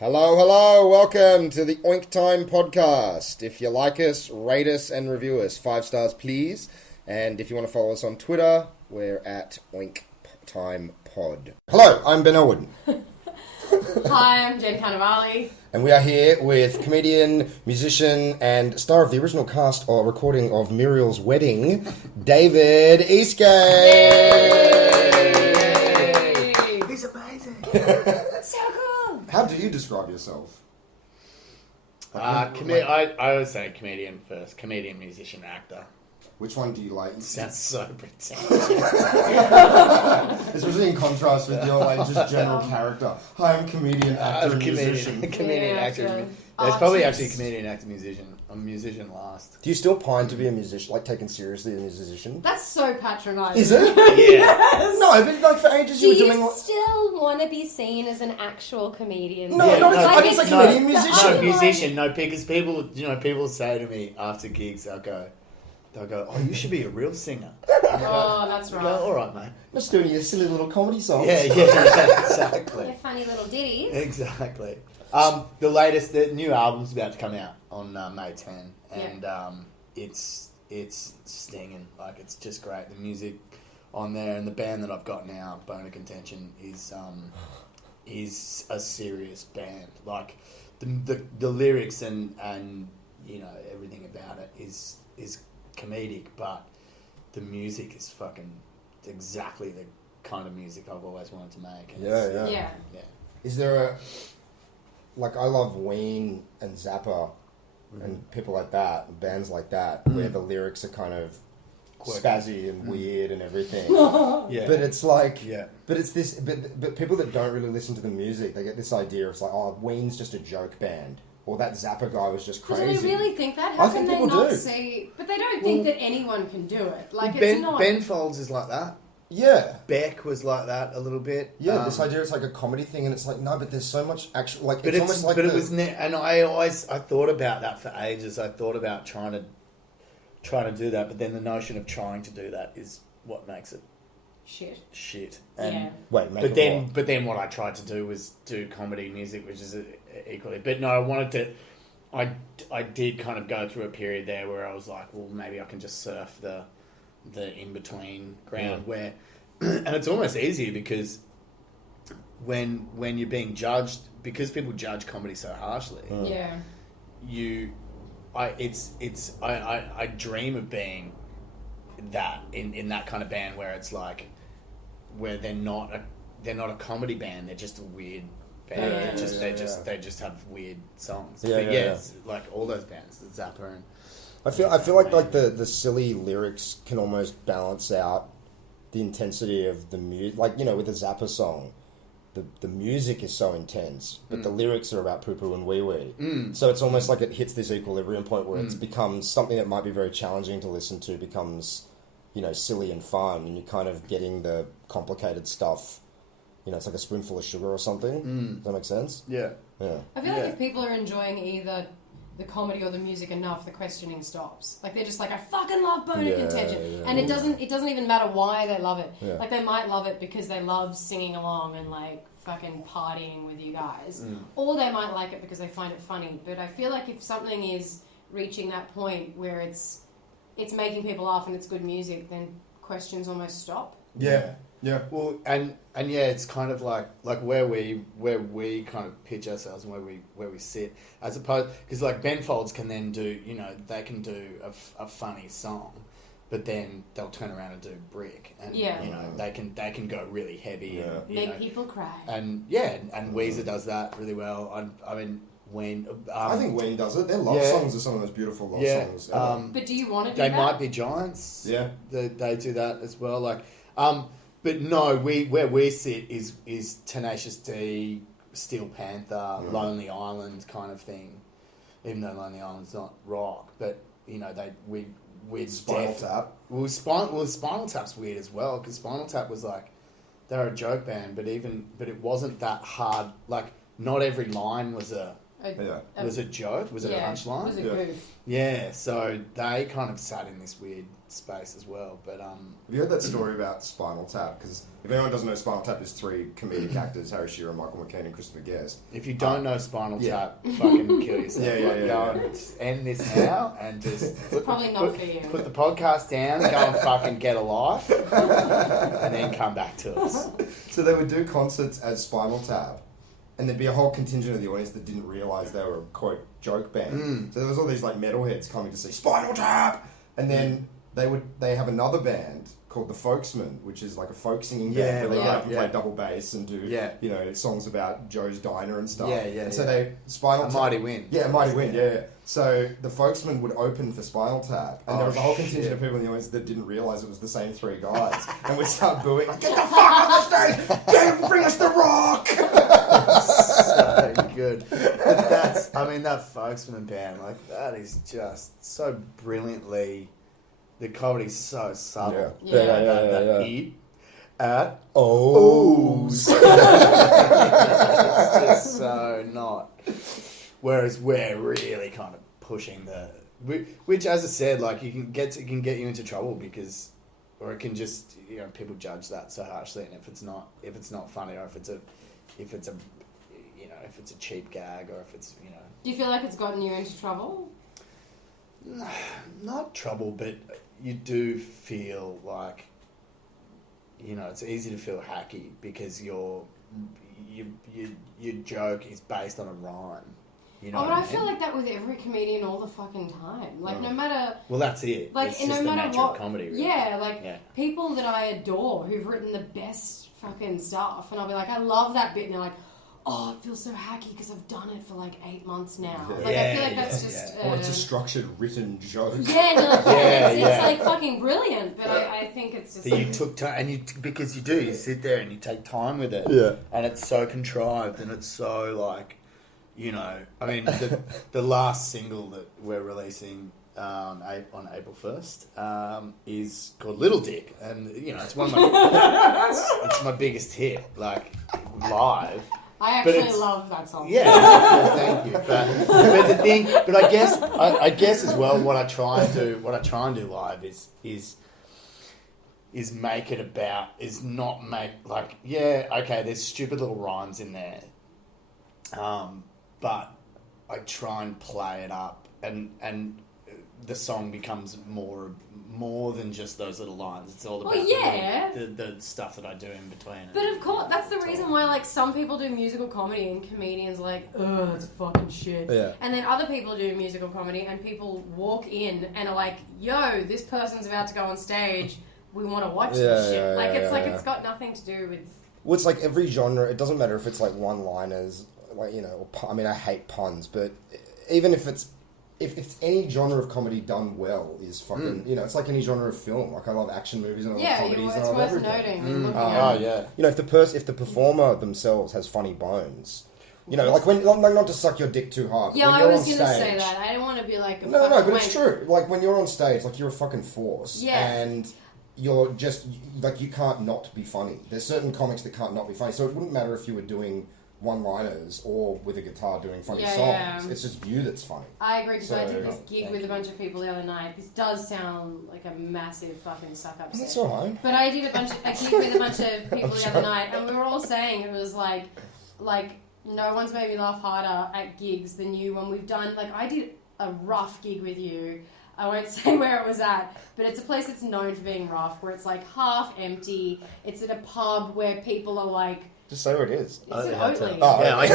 Hello, welcome to the Oink Time podcast. If you like us, rate us and review us. 5 stars, please. And if you want to follow us on Twitter, we're at Oink Time Pod. Hello, I'm Ben Ellwood. Hi, I'm Jen Carnovale. And we are here with comedian, musician, and star of the original cast or recording of Muriel's Wedding, Dave Eastgate. Yay! He's amazing. So cool. How do you describe yourself? I always say comedian first. Comedian, musician, actor. Which one do you like? Sounds so pretentious. Especially in contrast with your just general character. Hi, I'm comedian, actor, and musician. Comedian, actor. Artist. It's probably actually comedian, actor, musician. I'm a musician last. Do you still pine to be a musician, like taken seriously as a musician? That's so patronising. Is it? Yeah. No, but like for ages Do you were you doing. still want to be seen as an actual comedian? No, I didn't say comedian, musician. No, musician. No, because people say to me after gigs, they'll go, oh, you should be a real singer. Oh, that's I right. go, all right, mate. Just doing your silly little comedy songs. Yeah, exactly. Your funny little ditties. Exactly. The new album's about to come out on May 10, and it's stinging. Like, it's just great. The music on there, and the band that I've got now, Bone of Contention, is a serious band. Like, the lyrics and you know everything about it is comedic, but the music is fucking exactly the kind of music I've always wanted to make. And Yeah. Is there I love Ween and Zappa and people like that, bands like that, where the lyrics are kind of Quirky. spazzy and weird and everything. Yeah. But it's like, Yeah. but it's this, but people that don't really listen to the music, they get this idea of like, oh, Ween's just a joke band, or that Zappa guy was just But crazy. do they really think that? I How think can they people not do. see? But they don't think that anyone can do it. Like, it's Ben not. Ben Folds is like that. Yeah. Beck was like that a little bit. Yeah, this idea it's like a comedy thing, and it's like, no, but there's so much actual, like, But it's almost like it was, and I thought about that for ages. I thought about trying to do that, but then the notion of trying to do that is what makes it Shit. And, Yeah. Wait, make But it then, what? but then what I tried to do was do comedy music, which is equally. But no, I wanted to. I did kind of go through a period there where I was like, well, maybe I can just surf the in between ground where, and it's almost easier because when you're being judged, because people judge comedy so harshly, Yeah. I dream of being that in that kind of band where it's like where they're not a comedy band, they're just a weird band. They just have weird songs. Yeah, But yeah. it's like all those bands, the Zappa and I feel like the silly lyrics can almost balance out the intensity of the music. Like, you know, with the Zappa song, the music is so intense, but the lyrics are about poo-poo and wee-wee. So it's almost like it hits this equilibrium point where it becomes something that might be very challenging to listen to becomes, you know, silly and fun, and you're kind of getting the complicated stuff. You know, it's like a spoonful of sugar or something. Does that make sense? yeah. Yeah. I feel like if people are enjoying either the comedy or the music enough, the questioning stops. Like, they're just like, I fucking love Bone of Contention. And it doesn't even matter why they love it. Yeah. Like, they might love it because they love singing along and, like, fucking partying with you guys. Or they might like it because they find it funny. But I feel like if something is reaching that point where it's making people laugh and it's good music, then questions almost stop. Yeah. Yeah. Well, and yeah, it's kind of like where we kind of pitch ourselves and where we sit, as opposed, because like Ben Folds can then do, you know, they can do a funny song, but then they'll turn around and do Brick, and you know they can go really heavy, and, you Make know, people cry. and Weezer does that really well. I mean, when I think Ween does it. Their love songs are some of those beautiful love songs. But do you want to do they that? might be giants. Yeah. They do that as well. Like, but no, where we sit is Tenacious D, Steel Panther, Lonely Island kind of thing. Even though Lonely Island's not rock, but you know we Spinal Tap. Well, Spinal Tap's weird as well, because Spinal Tap was like they're a joke band, but it wasn't that hard. Like, not every line was a was a joke? Was it a punchline? It was a goof. Yeah, so they kind of sat in this weird space as well. But have you heard that story about Spinal Tap? Because if anyone doesn't know, Spinal Tap is 3 comedic actors: Harry Shearer, Michael McCain, and Christopher Guest. if you don't know Spinal Tap, fucking kill yourself. Go and just end this now and just Probably not for you. Put the podcast down, go and fucking get a life, and then come back to us. So they would do concerts as Spinal Tap, and there'd be a whole contingent of the audience that didn't realise they were a quote joke band. So there was all these like metalheads coming to see Spinal Tap, and then they have another band called the Folksmen, which is like a folk singing band where they go up and play double bass and do songs about Joe's Diner and stuff. So they Spinal Tap, Mighty Wind. Yeah, Mighty Wind. Yeah. So the Folksmen would open for Spinal Tap, and there was a whole contingent of people in the audience that didn't realise it was the same 3 guys, and would start booing, like, "Get the fuck off the stage! Don't bring us the rock!" So good. But that Folksman band, like, that is just so brilliantly. The comedy's so subtle. Yeah. Eat at O's. It's just so not. Whereas we're really kind of pushing which, as I said, like, it can get you into trouble because, or it can just, people judge that so harshly, and if it's not funny, or if it's a cheap gag, or if it's Do you feel like it's gotten you into trouble? Not trouble, but you do feel like, it's easy to feel hacky because your joke is based on a rhyme. But I feel like that with every comedian all the fucking time. Like, no matter... Well, that's it. Like, it's just no the matter nature what... of comedy, really. Yeah, people that I adore who've written the best fucking stuff, and I'll be like, I love that bit, and they're like, oh, it feels so hacky because I've done it for like 8 months now. Like, I feel like that's just... Or it's a structured, written joke. Yeah, no, like, it's like fucking brilliant, but I think it's just... But you took time, and because you do, you sit there and you take time with it. Yeah. And it's so contrived, and it's so, like, the last single that we're releasing on April 1st is called Little Dick, and, it's one of my... it's my biggest hit, like, live. I actually love that song. Yeah, thank you. But the thing, I guess as well, what I try and do live is make it about, is not make, like, there's stupid little rhymes in there, but I try and play it up, and the song becomes more than just those little lines. It's all about the stuff that I do in between. But of course, that's the reason why, like, some people do musical comedy and comedians are like, oh, it's fucking shit. Yeah. And then other people do musical comedy and people walk in and are like, yo, this person's about to go on stage. We want to watch this shit. It's got nothing to do with... Well, it's like every genre. It doesn't matter if it's like one-liners, like, I hate puns, but even if it's... If any genre of comedy done well is fucking, it's like any genre of film. Like, I love action movies and I love comedies and I love everything. If the performer themselves has funny bones, like when, like, not to suck your dick too hard. Yeah, when I was going to say that. I don't want to be like a No, but it's true. Like, when you're on stage, like, you're a fucking force. Yeah. And you're just, like, you can't not be funny. There's certain comics that can't not be funny. So it wouldn't matter if you were doing one-liners or with a guitar doing funny songs. Yeah. It's just you that's funny. I agree, because I did this gig with a bunch of people the other night. This does sound like a massive fucking suck-up set. That's alright. But I did a gig with a bunch of people the other night, and we were all saying it was like no one's made me laugh harder at gigs than you when we've done... Like, I did a rough gig with you. I won't say where it was at, but it's a place that's known for being rough, where it's like half empty. It's at a pub where people are like... Just say where it is. It's at Oatley. Oh, yeah, I knew.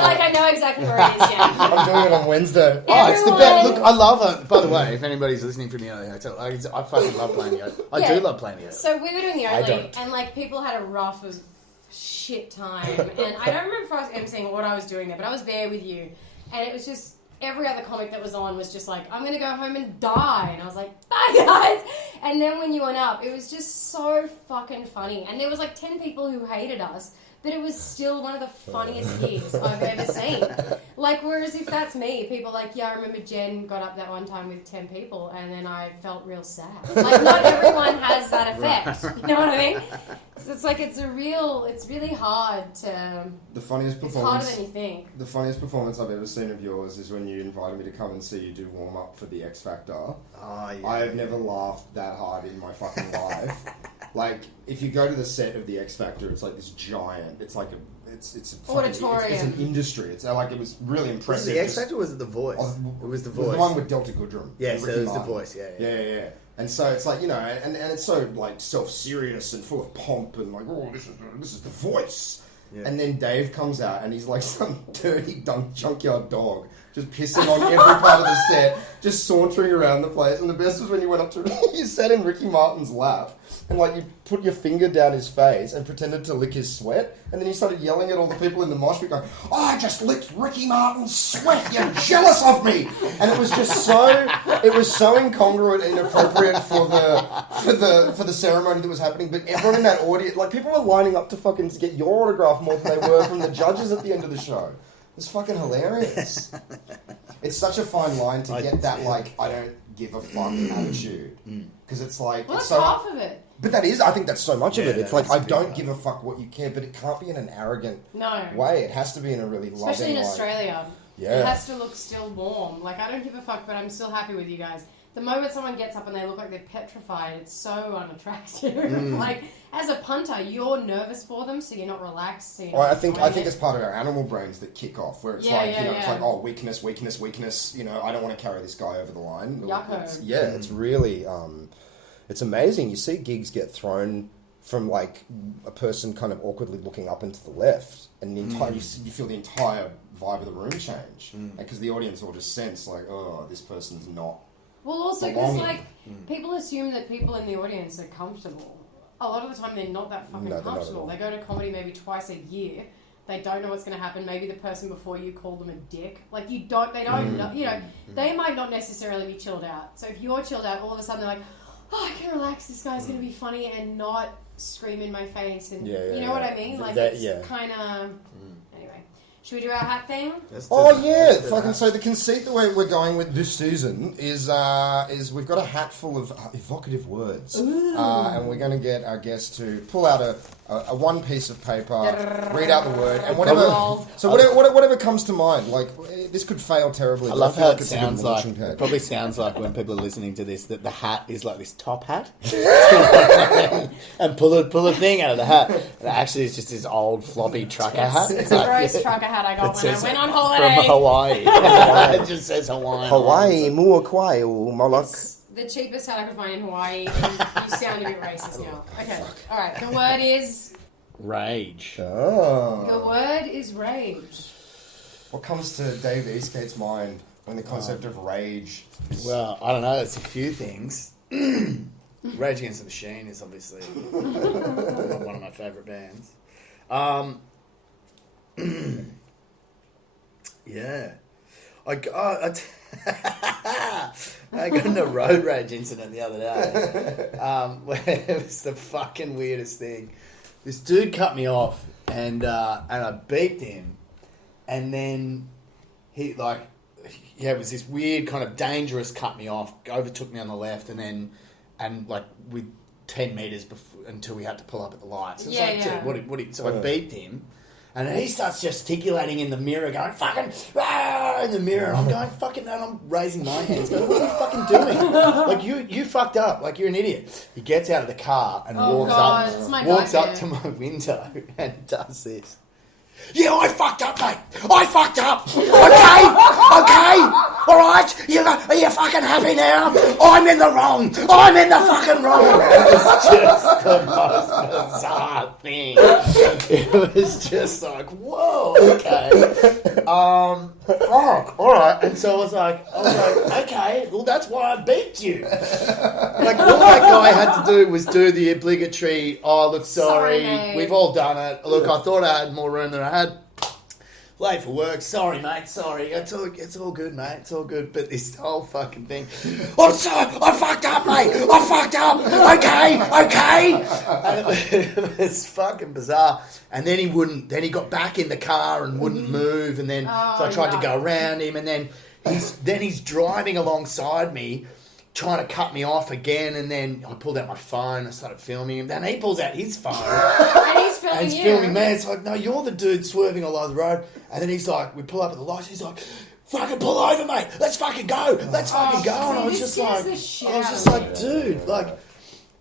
I know exactly where it is, yeah. I'm doing it on Wednesday. Oh, it's the best. Look, I love it. By the way, if anybody's listening from the other hotel, I fucking love playing the Oatley. I do love playing the Oatley. So we were doing the Oatley, and like people had a rough as shit time. And I don't remember if I was emceeing or what I was doing there, but I was there with you. And it was just... Every other comic that was on was just like, I'm going to go home and die. And I was like, bye, guys. And then when you went up, it was just so fucking funny. And there was like 10 people who hated us, but it was still one of the funniest gigs I've ever seen. Like, whereas if that's me, people are like, yeah, I remember Jen got up that one time with 10 people and then I felt real sad. Like, not everyone has that effect. Right. You know what I mean? So it's like, it's really hard to... The funniest It's performance. harder than you think. The funniest performance I've ever seen of yours is when you invited me to come and see you do warm up for the X Factor. Oh, yeah. I have never laughed that hard in my fucking life. Like, if you go to the set of the X Factor, it's like this giant. It's like it's Auditorium. It's an industry. It's like it was really Was impressive. it the X Factor or was it The Voice? Oh, It was The it was Voice. the one with Delta Goodrum. Yeah, and so Ricky it was The Martin. Voice, yeah. Yeah. And so it's like, you know, and it's so like self-serious and full of pomp and like, oh, this is The Voice. Yeah. And then Dave comes out and he's like some dirty junkyard dog, just pissing on every part of the set, just sauntering around the place. And the best was when you went up to you sat in Ricky Martin's lap and like you put your finger down his face and pretended to lick his sweat, and then you started yelling at all the people in the mosh pit going, oh, I just licked Ricky Martin's sweat, you're jealous of me. And it was just so incongruent and inappropriate for the ceremony that was happening. But everyone in that audience, like people were lining up to fucking get your autograph more than they were from the judges at the end of the show. It's fucking hilarious. It's such a fine line to get that, like, I don't give a fuck attitude. Because it's like... Well, it's that's so, half of it. but that is, I think that's so much of Yeah, it. It's that's like, I a big don't part. give a fuck what you care, but it can't be in an arrogant No. way. It has to be in a really loving, Especially in like- Australia. Yeah. It has to look still warm. Like, I don't give a fuck, but I'm still happy with you guys. The moment someone gets up and they look like they're petrified, it's so unattractive. Like, as a punter, you're nervous for them, so you're not relaxed. So you're Well, not I think enjoying it's it. part of our animal brains that kick off, where it's Yeah, like, yeah, you know, it's yeah. like, oh, weakness, you know, I don't want to carry this guy over the line. Yucko. It's really, it's amazing. You see gigs get thrown from like a person kind of awkwardly looking up into the left, and the entire, you feel the entire vibe of the room change. Because the audience will just sense like, oh, this person's not. Well, also because belonging. like people assume that people in the audience are comfortable. A lot of the time, they're not that fucking No, they're not at comfortable. all. They go to comedy maybe twice a year. They don't know what's going to happen. Maybe the person before you called them a dick. Like they don't know. You know, they might not necessarily be chilled out. So if you're chilled out, all of a sudden they're like, oh, I can relax. This guy's going to be funny and not scream in my face. And you know what I mean? Like it's kind of. Anyway, should we do our hat thing? Oh yeah, fucking. So the conceit the way we're going with this season is we've got a hat full of evocative words, and we're going to get our guests to pull out a one piece of paper, read out the word, and whatever. So whatever comes to mind. Like this could fail terribly. I but love feel how like it it's a good sounds like. launching pad. It probably sounds like when people are listening to this that the hat is like this top hat, and pull a thing out of the hat. And actually, it's just this old floppy trucker hat. It's a gross trucker hat I got when I says went on from holiday. Hawaii. It just says Hawaii. Hawaii, Muakwai, Moloch. It's the cheapest hat I could find in Hawaii. And you sound a bit racist now. Okay, all right. The word is. Rage. The Oh. word is rage. What comes to Dave Eastgate's mind when the concept of rage? Well, I don't know. It's a few things. Rage Against the Machine is obviously one of my favourite bands. Yeah. I got in a road rage incident the other day. Where it was the fucking weirdest thing. This dude cut me off, and I beeped him, and then he it was this weird kind of dangerous cut me off, overtook me on the left, and with 10 metres until we had to pull up at the lights. It's like, dude, so I beeped him. And then he starts gesticulating in the mirror, going, fucking, in the mirror. And I'm going, fucking, and I'm raising my hands, going, what are you fucking doing? Like, you fucked up. Like, you're an idiot. He gets out of the car and walks up to my window and does this. Yeah, I fucked up, mate. I fucked up. Okay. All right. Are you fucking happy now? I'm in the wrong. I'm in the fucking wrong. It was just the most bizarre thing. It was just like, whoa, okay. Fuck. All right. And so I was like, okay. Well, that's why I beat you. Like, all that guy had to do was do the obligatory, oh, look, sorry, mate. we've all done it. Look, I thought I had more room than I had. late for work. Sorry, mate. Sorry. It's all good, mate. It's all good. But this whole fucking thing. I'm sorry. I fucked up, mate. I fucked up. Okay. And it's fucking bizarre. And then he wouldn't. Then he got back in the car and wouldn't move. And then so I tried to go around him. And then he's driving alongside me, trying to cut me off again, and then I pulled out my phone, I started filming him, then he pulls out his phone. And he's filming and he's filming me. It's like, no, you're the dude swerving all over the road. And then he's like, we pull up at the lights, he's like, fucking pull over, mate. Let's fucking go. Let's fucking go. And I was just like, dude, like,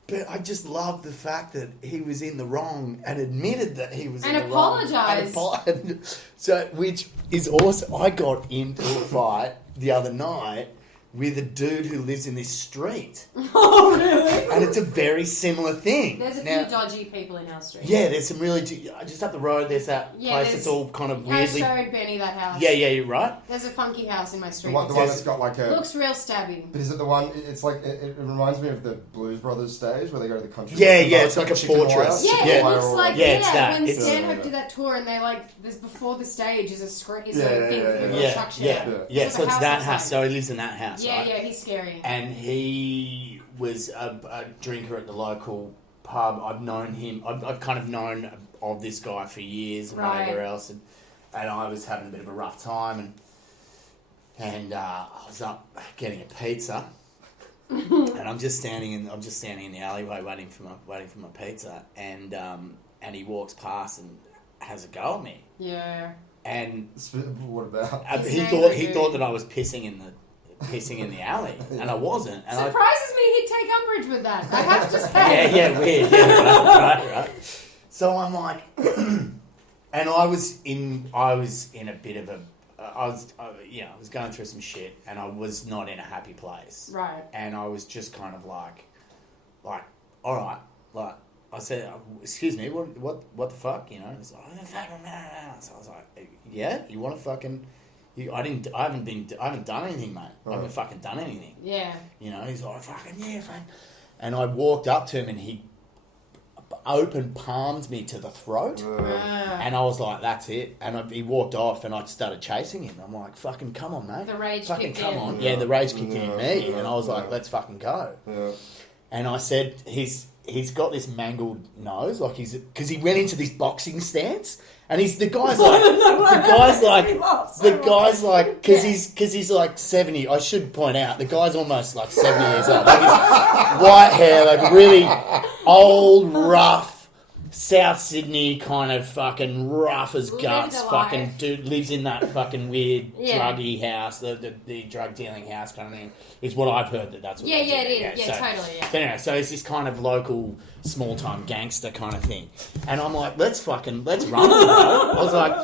but I just love the fact that he was in the wrong and admitted that he was in the wrong. And apologised. So, which is awesome. I got into a fight the other night with a dude who lives in this street. Oh, really? And it's a very similar thing. There's a few dodgy people in our street. Yeah, there's some really... Just up the road, there's that place that's all kind of weirdly... I showed Benny that house. Yeah, you're right. There's a funky house in my street. The one that's got like a... Looks real stabby. But is it the one... It's like... It reminds me of the Blues Brothers stage where they go to the country. Yeah, it's like a fortress. Yeah, it looks like... Yeah, it's that. When Stanhope did that tour and they like... There's before the stage is a thing for the construction. Yeah, so it's that house. So he lives in that house, Yeah, right? yeah, he's scary. And he was a drinker at the local pub. I've known him. I've kind of known of this guy for years and whatever else. And I was having a bit of a rough time. And I was up getting a pizza. And I'm just standing in the alleyway waiting for my pizza. And he walks past and has a go at me. Yeah. And what about? He thought that I was pissing in the alley, and I wasn't. And surprises me he'd take umbrage with that, I have to say. Yeah, weird. Yeah, right. So I'm like, and I was in a bit of a, I was going through some shit, and I was not in a happy place. Right. And I was just kind of like, all right, like I said, excuse me, what the fuck, you know? He's like, so I was like, yeah, you want to fucking. I haven't done anything, mate. I haven't fucking done anything. Yeah. You know, he's like, fucking, yeah, fine. And I walked up to him and he open palmed me to the throat. And I was like, that's it. And he walked off and I started chasing him. I'm like, fucking come on, mate. The rage fucking kicked come in. on. Yeah, the rage kicked in me. And I was like, let's fucking go. Yeah. And I said, he's got this mangled nose, like because he went into this boxing stance, and the guy's like, because he's like 70. I should point out, the guy's almost like 70 years old. Like he's white hair, like really old, rough, South Sydney kind of fucking rough as guts fucking dude, lives in that fucking weird druggy house, the drug dealing house kind of thing. Is what I've heard that's what it is. Yeah, so, totally. Yeah. So anyway, so it's this kind of local small time gangster kind of thing. And I'm like, let's run, bro. I was like,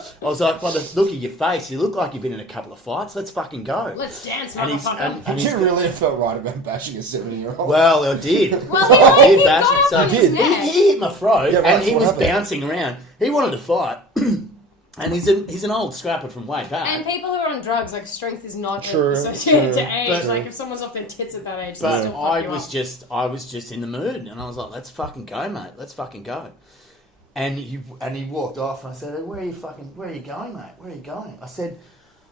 by the look of your face, you look like you've been in a couple of fights. Let's fucking go. Let's dance, motherfucker. And you really felt right about bashing a 70-year-old. Well, I did. Well, I did bash him. So he hit my throat, and he was happened? bouncing around. He wanted to fight. And he's an old scrapper from way back. And people who are on drugs, like, strength is not associated to age. But, like, if someone's off their tits at that age, but still I was just in the mood, and I was like, let's fucking go, mate. Let's fucking go. And he walked off, and I said, where are you going, mate? Where are you going? I said,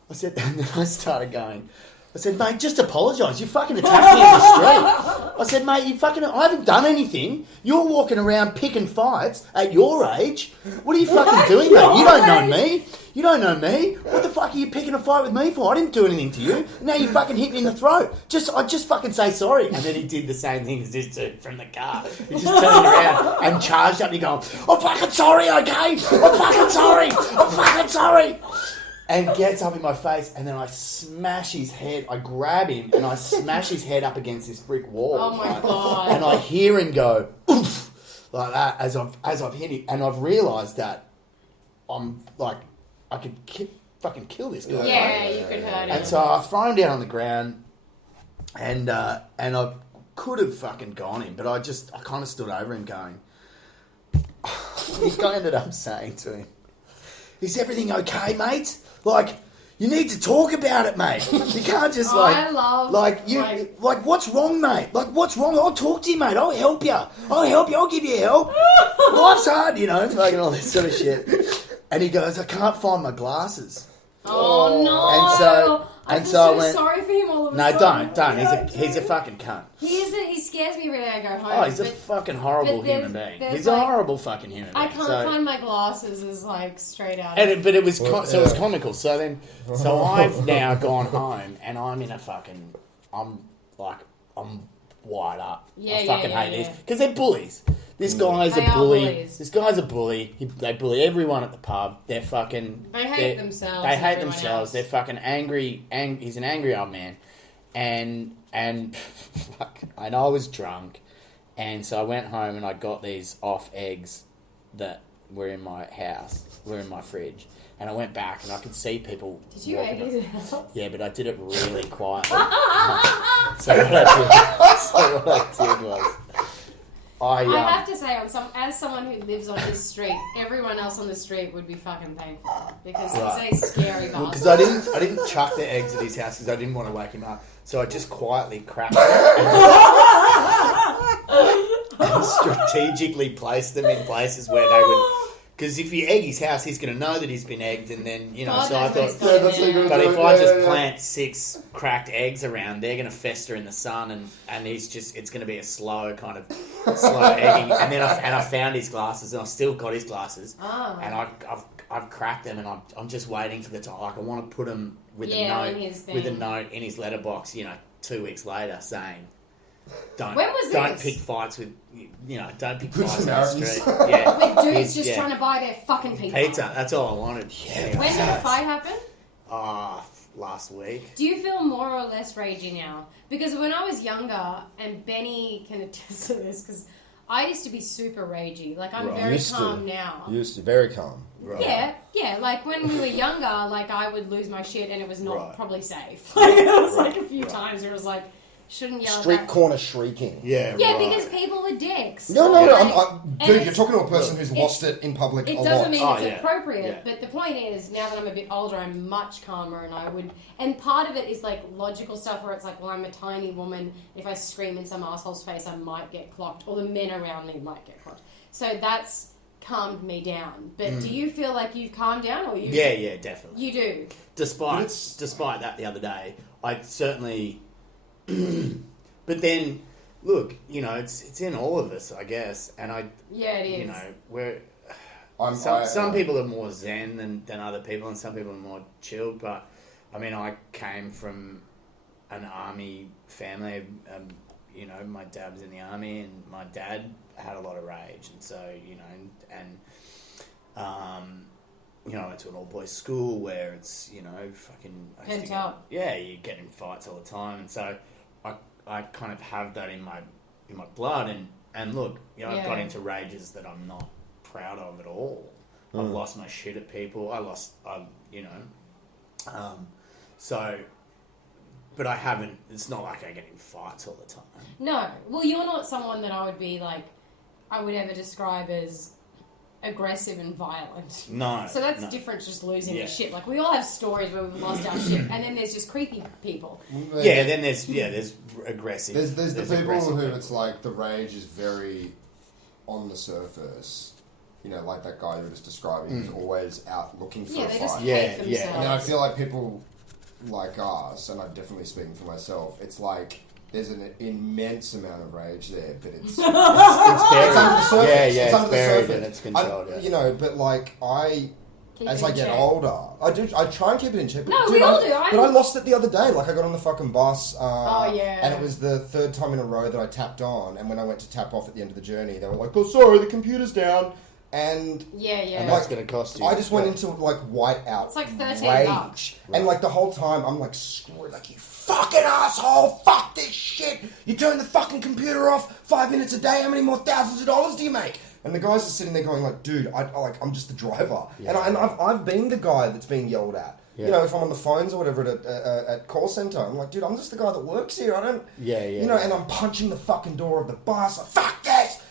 and then I started going. I said, mate, just apologise. You fucking attacked me in the street. I said, mate, I haven't done anything. You're walking around picking fights at your age. What are you fucking doing, mate? You don't know me. You don't know me. What the fuck are you picking a fight with me for? I didn't do anything to you. Now you fucking hit me in the throat. I just fucking say sorry. And then he did the same thing as this dude from the car. He just turned around and charged up and he going, I'm fucking sorry, okay? I'm fucking sorry. And gets up in my face, and then I smash his head. I grab him, and I smash his head up against this brick wall. Oh my God. And I hear him go, oof, like that, as I've hit him. And I've realised that I'm like, I could fucking kill this guy. Yeah, you could hurt him. And so I throw him down on the ground, and I could have fucking gone him, but I kind of stood over him going, the guy ended up saying to him, is everything okay, mate? Like, you need to talk about it, mate. You can't just what's wrong, mate? Like, what's wrong? I'll talk to you, mate. I'll help you. I'll give you help. Life's hard, you know, fucking all this sort of shit. And he goes, I can't find my glasses. Oh no! And I so feel I so went, sorry for him all of a no, sudden. don't. He's a fucking cunt. He scares me every day I go home. Oh, he's a fucking horrible but there's- human being. there's He's a like- horrible fucking human being. I can't find my glasses is like straight out. But it was Well, so it was yeah. comical. So I've now gone home and I'm in a fucking I'm wired up. Yeah, I fucking yeah, hate yeah. these because they're bullies. This guy's They a are bully. bullies. This guy's a bully. They bully everyone at the pub. They're fucking. They hate themselves They and hate everyone themselves. else. They're fucking angry. He's an angry old man, and fuck. And I was drunk, and so I went home and I got these off eggs that were in my house, were in my fridge, and I went back and I could see people. Did you walking egg his house? Yeah, but I did it really quietly. So what I did was, I have to say, as someone who lives on his street, everyone else on the street would be fucking painful because Right. he's a scary bastard. because I didn't chuck the eggs at his house because I didn't want to wake him up. So I just quietly cracked them and strategically placed them in places where they would. Because if you egg his house, he's going to know that he's been egged, and then God So I knows thought. what he's that's done what you're there. But gonna if do. I Yeah, just yeah. plant 6 cracked eggs around, they're going to fester in the sun, and it's going to be a slow egging. And then I found his glasses, and I've still got his glasses, and I've cracked them, and I'm just waiting for the time. Like I want to put them with a on note his thing. with a note in his letterbox. 2 weeks later, saying, "Don't When was don't this? pick fights with don't pick Good fights on the Samaritans. street." Yeah, With dudes He's- just yeah. trying to buy their fucking pizza. Pizza. That's all I wanted. Yeah. When did the fight happen? Last week. Do you feel more or less ragey now? Because when I was younger, and Benny can attest to this, because I used to be super ragey. Like, I'm Right. very Used to. calm now. Used to very calm. Right. Yeah. Like, when we were younger, like, I would lose my shit, and it was not Right. probably safe. Like, it was Right. like a few times where it was like, shouldn't yell Street at that. corner shrieking. Yeah. Yeah, right. because people are dicks. No, Like, dude, and you're talking to a person it's- who's lost it in public It a doesn't lot. mean Oh, it's yeah. appropriate, Yeah. but the point is, now that I'm a bit older, I'm much calmer, and part of it is like logical stuff where it's like, well, I'm a tiny woman. If I scream in some asshole's face, I might get clocked, or the men around me might get clocked. So that's calmed me down. But do you feel like you've calmed down, or you? Yeah, definitely. You do. Despite that, the other day, I certainly. But then, look, it's in all of us, I guess, and Yeah, it is. we're. I'm- Some people are more zen than other people, and some people are more chilled. But I mean, I came from an army family. My dad was in the army, and my dad had a lot of rage, and so I went to an all boys school where it's fucking I used to Pent get- up. Yeah, you get in fights all the time, and so I kind of have that in my blood, and look, I've got Yeah. into rages that I'm not proud of at all. I've lost my shit at people. So, but I haven't. It's not like I get in fights all the time. No. Well, you're not someone that I would be like, I would ever describe as aggressive and violent. No. So that's no. different, just losing Yeah. your shit. Like, we all have stories where we've lost our shit, and then there's just creepy people. Yeah, then there's aggressive. There's the people aggressive who it's like the rage is very on the surface. Like that guy you were just describing who's always out looking for Yeah, a they fight. just Yeah, hate yeah. themselves. And then I feel like people like us, and I'm definitely speaking for myself, it's like there's an immense amount of rage there, but it's It's buried. It's under the surface. Yeah, It's it's under the buried surface. and it's controlled. But like Keep as it I in get check. older, I try and keep it in check. But No, dude, we all do. But I lost it the other day. Like I got on the fucking bus. Oh, yeah. And it was the third time in a row that I tapped on. And when I went to tap off at the end of the journey, they were like, "Oh, sorry, the computer's down." And Yeah. And that's going to cost you. I just went into like white out It's like 13 rage, bucks. and like the whole time I'm like screwed, like you fucking asshole, fuck this shit. You turn the fucking computer off 5 minutes a day. How many more thousands of dollars do you make? And the guys are sitting there going like, dude, I'm just the driver, Yeah. and I've been the guy that's being yelled at. Yeah. If I'm on the phones or whatever at call center, I'm like, dude, I'm just the guy that works here. I don't, Yeah. and I'm punching the fucking door of the bus. Like, fuck this.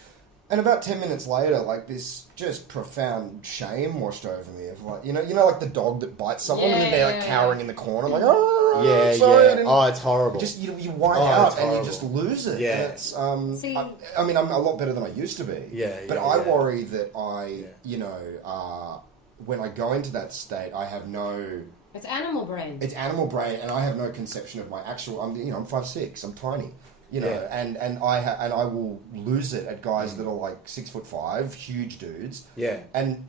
And about 10 minutes later, like this just profound shame washed over me of like, like the dog that bites someone and then they're like Yeah. cowering in the corner, like, oh, Yeah, sorry, I yeah. didn't-" Oh, it's horrible. Just you white Oh, out it's and you horrible. just lose it. Yeah. And it's See- I'm a lot better than I used to be. Yeah, But yeah, I yeah. worry that I, when I go into that state, I have no. It's animal brain. It's animal brain, and I have no conception of my actual. I'm 5'6". I'm tiny. And I will lose it at guys that are like 6'5", huge dudes. Yeah. And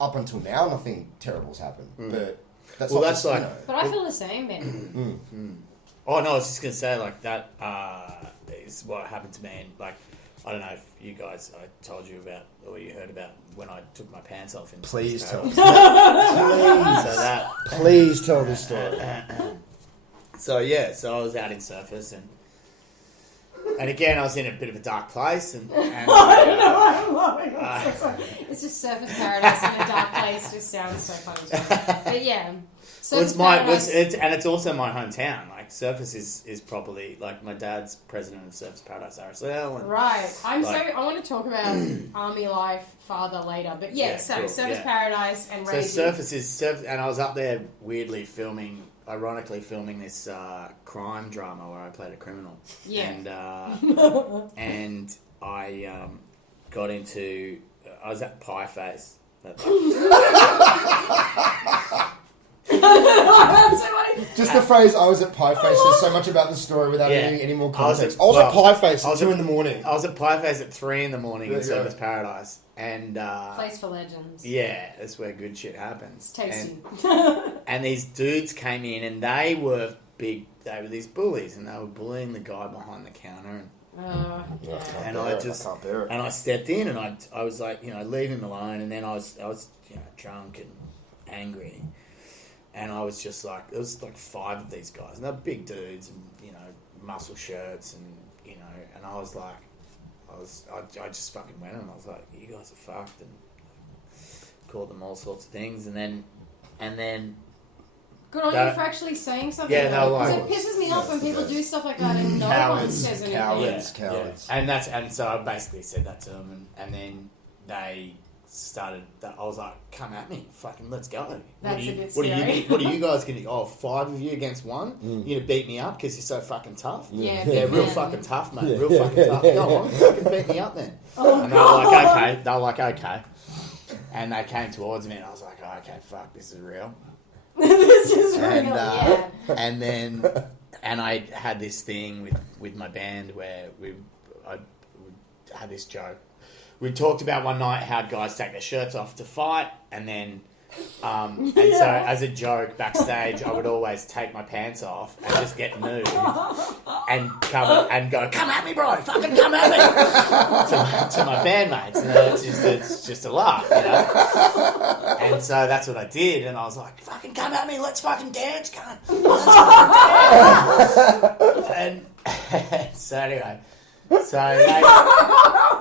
up until now, nothing terrible's happened. But that's Well, not that's just, like- But I feel the same, man. Oh no, I was just gonna say like that is what happened to me. And like, I don't know if you guys, I told you about or you heard about when I took my pants off. Please tell. So that. Please tell the story. So I was out in Surfers and again I was in a bit of a dark place and I'm loving it. It's just Surface Paradise in a dark place. Just sounds so funny to me. But yeah, Surface Paradise. It's also my hometown. Like Surface is properly like my dad's president of Surface Paradise RSL. And Right. I want to talk about army life farther later. But Surface Paradise and Raging. So Surface, and I was up there weirdly ironically filming this crime drama where I played a criminal. Yeah. And I got into. I was at Pie Face. That's so funny. Just the phrase "I was at Pie Face" says so much about the story without any more context. I was at Pie Face at 2 in the morning. I was at Pie Face at 3 in the morning in Yeah. Surface Paradise, and Place for legends. yeah, that's where good shit happens. It's tasty. And these dudes came in, and they were big. They were these bullies, and they were bullying the guy behind the counter. And I can't bear it. And I stepped in, and I was like, leave him alone. And then I was drunk and angry, and I was just like, there was like 5 of these guys, and they're big dudes, and muscle shirts, and and I was like, I just fucking went, and I was like, you guys are fucked, and called them all sorts of things, and then. Good on you for actually saying something. Yeah, no, because like, it pisses me off when people do stuff like that and no one says anything. Cowards. Yeah. And so I basically said that to them, and then they started. I was like, "Come at me, fucking, let's go." That's a bit scary. What are you guys gonna? Oh, 5 of you against 1? You're gonna beat me up because you're so fucking tough. Yeah, real fucking tough, mate. Real fucking tough. Go on, fucking beat me up then. And they were like, okay. And they came towards me, and I was like, oh, okay, fuck, this is real. This is real. And then I had this thing with my band where I had this joke. We talked about one night how guys take their shirts off to fight, and then so as a joke backstage, I would always take my pants off and just get nude and go, come at me, bro, fucking come at me to my bandmates. It's just a laugh, And so that's what I did, and I was like, fucking come at me, let's fucking dance, cunt. And so anyway. So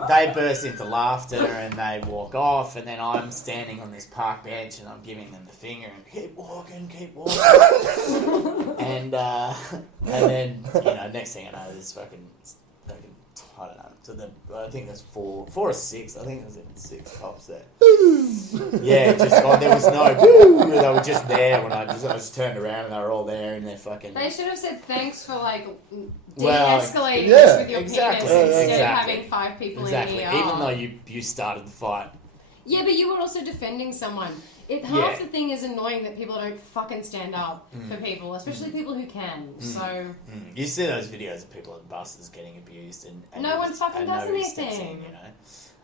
they burst into laughter and they walk off, and then I'm standing on this park bench and I'm giving them the finger and keep walking. And then next thing I know, there's fucking I don't know. So I think there's 4 or 6. I think there was 6 cops there. Yeah, there was no. They were just there when I just turned around and they were all there and they're fucking. They should have said thanks for de-escalating yeah, this with your exactly, penis instead of exactly. having 5 people in Exactly. the Even though you started the fight. Yeah, but you were also defending someone. Half the thing is annoying that people don't fucking stand up for people, especially people who can. So you see those videos of people at buses getting abused, and no one fucking does nobody steps anything. in,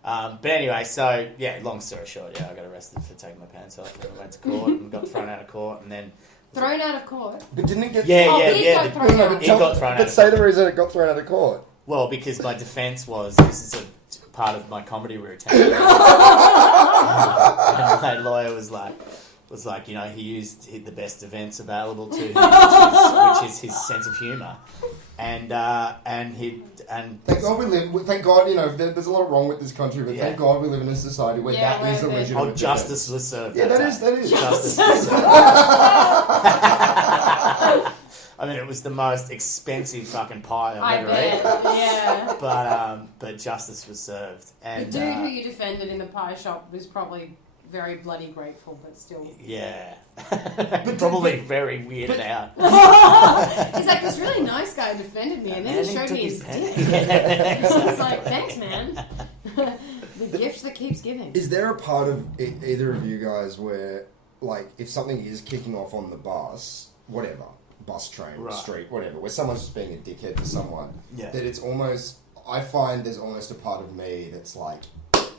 But anyway, so long story short, I got arrested for taking my pants off, and I went to court and got thrown out of court, and then Thrown out of court? But didn't it get... He got thrown out. He got thrown out. But say the reason it got thrown out of court. Well, because my defence was this is a part of my comedy routine. And my lawyer was like, he used the best defence available to him, which is his sense of humour, and Thank God we live. Thank God, there's a lot wrong with this country, but thank God we live in a society where that is a legitimate justice defense. was served. Yeah, that is. Justice was served. I mean, it was the most expensive fucking pie I've ever eaten. Yeah. But justice was served. And, the dude who you defended in the pie shop was probably very bloody grateful, but still. Yeah. Probably very weirded out. He's like, this really nice guy defended me, and then he showed me his dick. I was like, thanks, man. The gift that keeps giving. Is there a part of either of you guys where, like, if something is kicking off on the bus, whatever, bus, train, street, whatever, where someone's just being a dickhead to someone, that it's almost, I find there's almost a part of me that's like,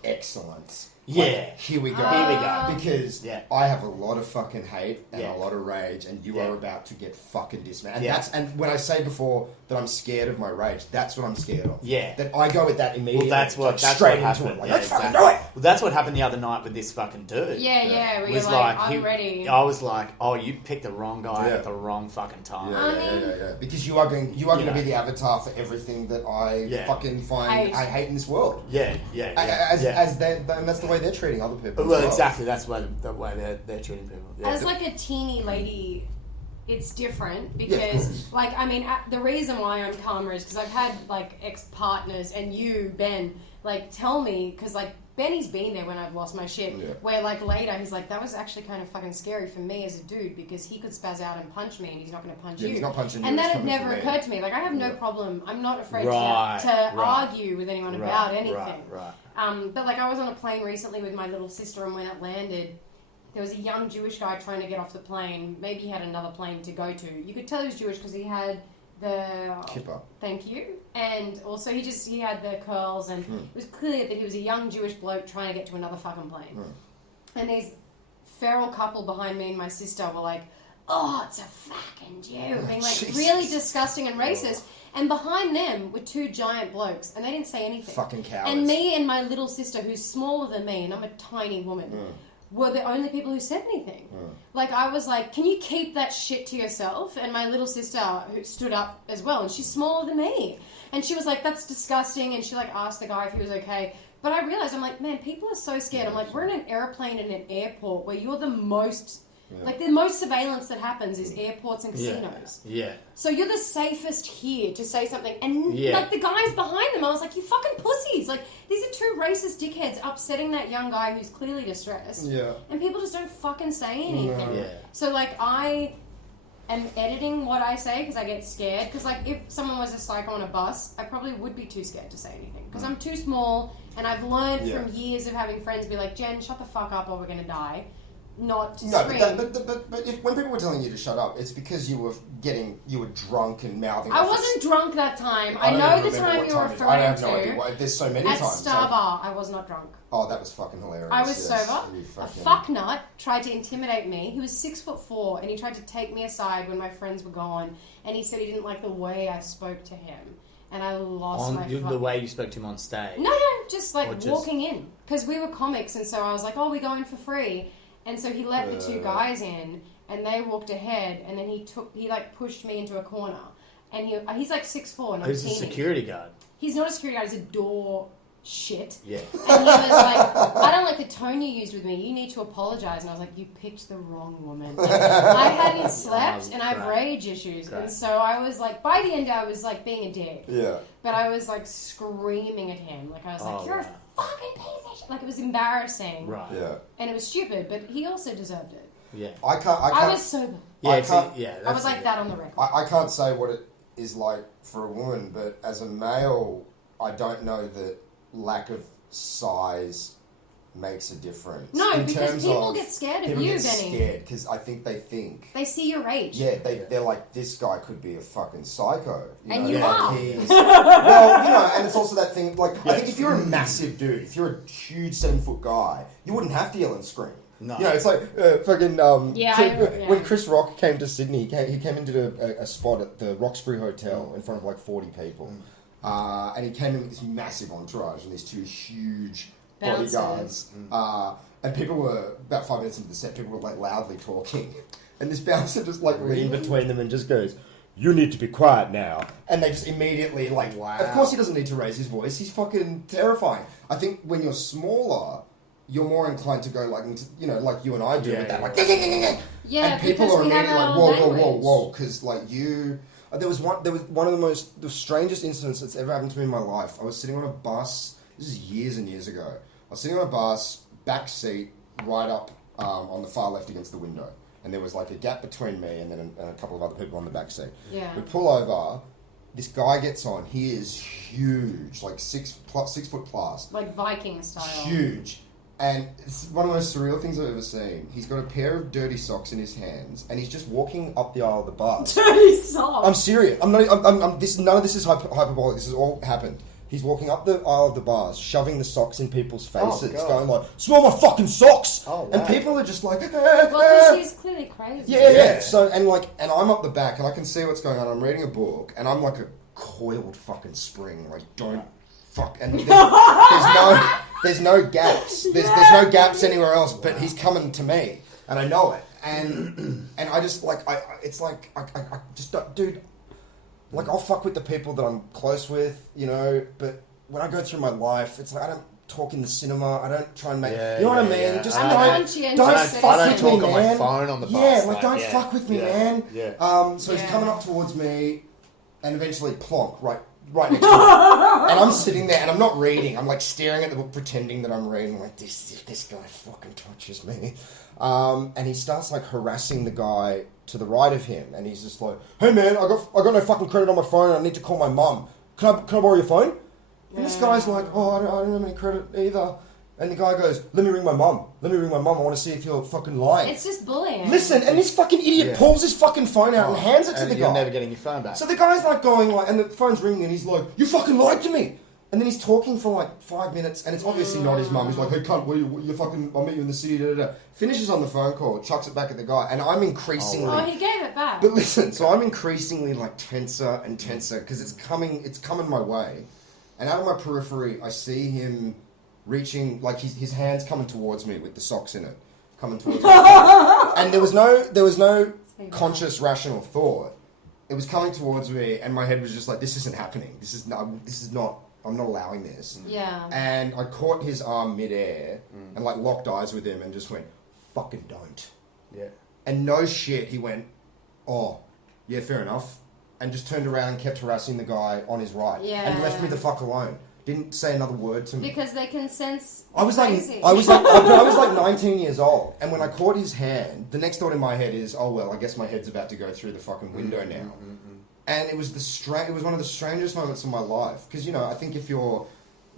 excellent. Yeah. Like, here we go. Here we go. Because I have a lot of fucking hate and a lot of rage, and you are about to get fucking dismantled. And and when I say before that I'm scared of my rage, that's what I'm scared of. Yeah. That I go with that immediately. Well, that's what straight into happened. it. Like, Yeah, let's fucking exactly. do it. Well, that's what happened the other night with this fucking dude. Yeah. Where Was you're like, like, I'm ready. I was like, oh, you picked the wrong guy at the wrong fucking time. Yeah. Because you are going to be the avatar for everything that I fucking find I hate in this world. Yeah. And that's the way they're treating other people. Well, exactly. That's the way they're treating people. Yeah. As like a teeny lady, it's different because, like, I mean, the reason why I'm calmer is because I've had like ex-partners and you, Ben, like tell me because like Benny's been there when I've lost my shit. Yeah. Where like later he's like, that was actually kind of fucking scary for me as a dude because he could spaz out and punch me and he's not going to punch you. He's not punching you. And that had never occurred to me. Like I have no problem. I'm not afraid to argue with anyone about anything. Right. But like I was on a plane recently with my little sister, and when it landed, there was a young Jewish guy trying to get off the plane. Maybe he had another plane to go to. You could tell he was Jewish because he had the kippa. Thank you. And also he had the curls, and it was clear that he was a young Jewish bloke trying to get to another fucking plane. And these feral couple behind me and my sister were like, oh, it's a fucking Jew, being like really disgusting and racist. And behind them were two giant blokes, and they didn't say anything. Fucking cowards. And me and my little sister, who's smaller than me, and I'm a tiny woman, were the only people who said anything. Like, I was like, can you keep that shit to yourself? And my little sister, who stood up as well, and she's smaller than me. And she was like, that's disgusting, and she, like, asked the guy if he was okay. But I realized, I'm like, man, people are so scared. I'm like, we're in an airplane in an airport where you're the most... Like, the most surveillance that happens is airports and casinos. Yeah. So you're the safest here to say something. And, like, the guys behind them, I was like, you fucking pussies. Like, these are two racist dickheads upsetting that young guy who's clearly distressed. Yeah. And people just don't fucking say anything. Yeah. So, like, I am editing what I say because I get scared. Because, like, if someone was a psycho on a bus, I probably would be too scared to say anything. Because I'm too small, and I've learned from years of having friends be like, Jen, shut the fuck up or we're going to die. Not to scream. But when people were telling you to shut up, it's because you were drunk and mouthing. I wasn't drunk that time. I know the time you were referring to. I have no idea why. There's so many times. At Starbar, I was not drunk. Oh, that was fucking hilarious. I was sober. A fucknut tried to intimidate me. He was 6'4", and he tried to take me aside when my friends were gone, and he said he didn't like the way I spoke to him. And I lost my the way you spoke to him on stage? No, just like walking in. Because we were comics, and so I was like, oh, we're going for free. And so he let the two guys in, and they walked ahead, and then he pushed me into a corner. And he's like 6'4", and I'm Who's the security guard? He's not a security guard, he's a door shit. Yeah. And he was like, I don't like the tone you used with me, you need to apologise. And I was like, you picked the wrong woman. Like, I hadn't slept, and I have rage issues. Great. And so I was like, by the end I was like being a dick. Yeah. But I was like screaming at him. Like I was like, you're a fucking piece of shit. Like it was embarrassing. Right. Yeah. And it was stupid, but he also deserved it. Yeah. I was sober. Yeah. I was like that on the record. I can't say what it is like for a woman, but as a male, I don't know that lack of size makes a difference. No, because people get scared of you, Benny. People get scared because I think they see your rage. Yeah, they're like, this guy could be a fucking psycho. And you are. Well, and it's also that thing, like, I think if you're a massive dude, if you're a huge 7-foot guy, you wouldn't have to yell and scream. No. You know, it's like when Chris Rock came to Sydney, he came and did a spot at the Roxbury Hotel in front of like 40 people. And he came in with this massive entourage and these two huge bodyguards. And people were, about 5 minutes into the set, people were like loudly talking. And this bouncer just like leaned between them and just goes, you need to be quiet now. And they just immediately like, wow. Of course he doesn't need to raise his voice. He's fucking terrifying. I think when you're smaller, you're more inclined to go like, you know, like you and I do with that. Like, and people are immediately like, whoa. Because like there was one of the strangest incidents that's ever happened to me in my life. I was sitting on a bus. This is years and years ago. I was sitting on a bus, back seat, right up on the far left against the window. And there was like a gap between me and then a couple of other people on the back seat. Yeah. We pull over, this guy gets on. He is huge, like 6 foot plus. Like Viking style. Huge. And it's one of the most surreal things I've ever seen. He's got a pair of dirty socks in his hands, and he's just walking up the aisle of the bars. Dirty socks. I'm serious. I'm not. None of this is hyperbolic. This has all happened. He's walking up the aisle of the bars, shoving the socks in people's faces, going like, "Smell my fucking socks!" Oh, wow. And people are just like, well, because he's clearly crazy. yeah. So and I'm up the back, and I can see what's going on. I'm reading a book, and I'm like a coiled fucking spring. Like, don't fuck. And there's no gaps. There's no gaps anywhere else. But he's coming to me, and I know it. And I just like I just don't, dude. Like, I'll fuck with the people that I'm close with, you know, but when I go through my life, it's like I don't talk in the cinema. I don't try and make... you know what I mean? Yeah. Just I'm don't fuck with me, talk on man. my phone on the bus. Yeah, like, don't fuck with me, man. Yeah. So he's coming up towards me, and eventually plonk, right next to me. And I'm sitting there, and I'm not reading. I'm, like, staring at the book, pretending that I'm reading. Like, this guy fucking touches me. And he starts, like, harassing the guy to the right of him, and he's just like, "Hey man, I got no fucking credit on my phone. I need to call my mum. Can I borrow your phone?" And this guy's like, "Oh, I don't have any credit either." And the guy goes, "Let me ring my mum. I want to see if you're fucking lying." It's just bullying. Listen, and this fucking idiot pulls his fucking phone out and hands it to the guy. You're never getting your phone back. So the guy's like going like, and the phone's ringing, and he's like, "You fucking lied to me." And then he's talking for like 5 minutes, and it's obviously not his mum. He's like, "Hey cunt, you fucking, I'll meet you in the city." Da, da, da. Finishes on the phone call, chucks it back at the guy, and I'm increasingly. Oh, he gave it back. But listen, so I'm increasingly like tenser and tenser because it's coming my way, and out of my periphery, I see him reaching, like his hands coming towards me with the socks in it, coming towards me, and there was no conscious rational thought. It was coming towards me, and my head was just like, "This isn't happening. This is not. I'm not allowing this." Yeah. And I caught his arm midair and like locked eyes with him and just went, "Fucking don't." Yeah. And no shit, he went, "Oh, yeah, fair enough," and just turned around and kept harassing the guy on his right, and left me the fuck alone. Didn't say another word to me because they can sense. I was crazy. like 19 years old, and when I caught his hand, the next thought in my head is, "Oh well, I guess my head's about to go through the fucking window now." And it was it was one of the strangest moments of my life because, you know, I think if you're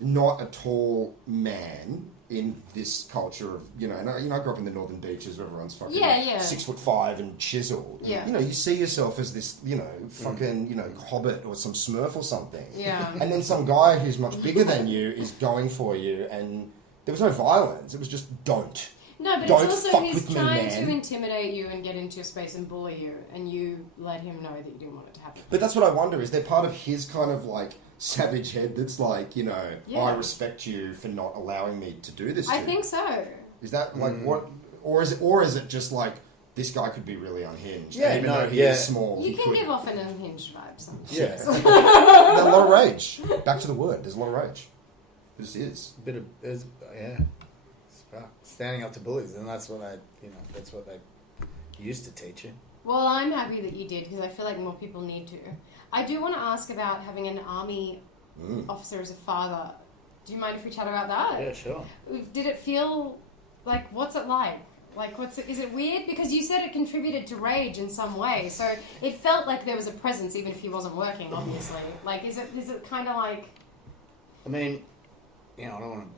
not a tall man in this culture of, you know, and I grew up in the Northern Beaches where everyone's fucking 6'5" and chiseled. Yeah. You know, you see yourself as this, you know, fucking, you know, hobbit or some smurf or something. Yeah. And then some guy who's much bigger than you is going for you, and there was no violence. It was just don't. No, but Don't it's also fuck he's with me, trying man. to intimidate you and get into your space and bully you, and you let him know that you didn't want it to happen. But that's what I wonder, is there part of his kind of like savage head that's like, you know, I respect you for not allowing me to do this to I you? think so. Is that like what, or is it just like this guy could be really unhinged? Yeah, and even though he is small, You he can could. give off an unhinged vibe sometimes. Yeah. There's a lot of rage. Back to the word. There's a lot of rage. This is A bit of standing up to bullies, and that's what they used to teach you. Well, I'm happy that you did, because I feel like more people need to. I do want to ask about having an army officer as a father. Do you mind if we chat about that? Yeah, sure. Did it feel like, what's it like? Like, is it weird? Because you said it contributed to rage in some way, so it felt like there was a presence, even if he wasn't working, obviously. Like, is it kind of like... I mean, you know, I don't want to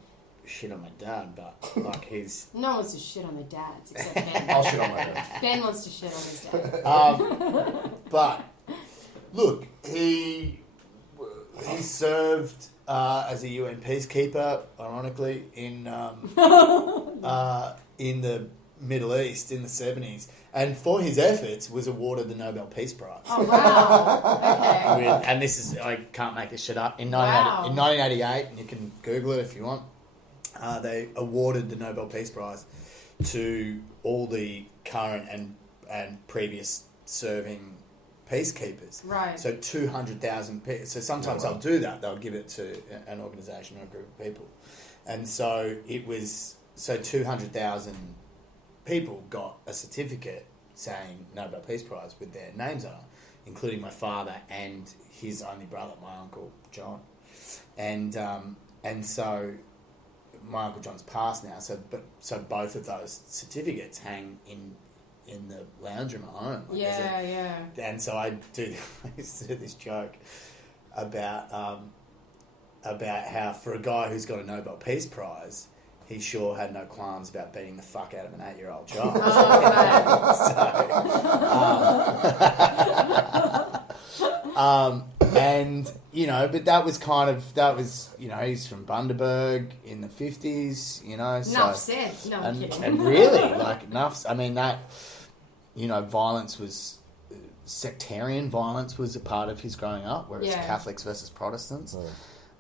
shit on my dad, but like he's... No one wants to shit on their dads, except Ben. I'll shit on my dad. Ben wants to shit on his dad. But look, he served as a UN peacekeeper, ironically, in the Middle East in the 70s, and for his efforts was awarded the Nobel Peace Prize. Oh, wow. Okay. And this is, I can't make this shit up, in Wow. 1988, and you can Google it if you want, they awarded the Nobel Peace Prize to all the current and previous serving peacekeepers. Right. So 200,000 people. So sometimes they'll do that. They'll give it to an organisation or a group of people. And so it was... So 200,000 people got a certificate saying Nobel Peace Prize with their names on it, including my father and his only brother, my uncle John. And so my uncle John's passed now. So both of those certificates hang in the lounge room at home. Like, yeah. And so I used to do this joke about how for a guy who's got a Nobel Peace Prize, he sure had no qualms about beating the fuck out of an 8-year-old child. And but that was he's from Bundaberg in the 50s, So, Enough said. No, I'm kidding. And really, enough. I mean, that, violence was, sectarian violence was a part of his growing up, where it's Catholics versus Protestants.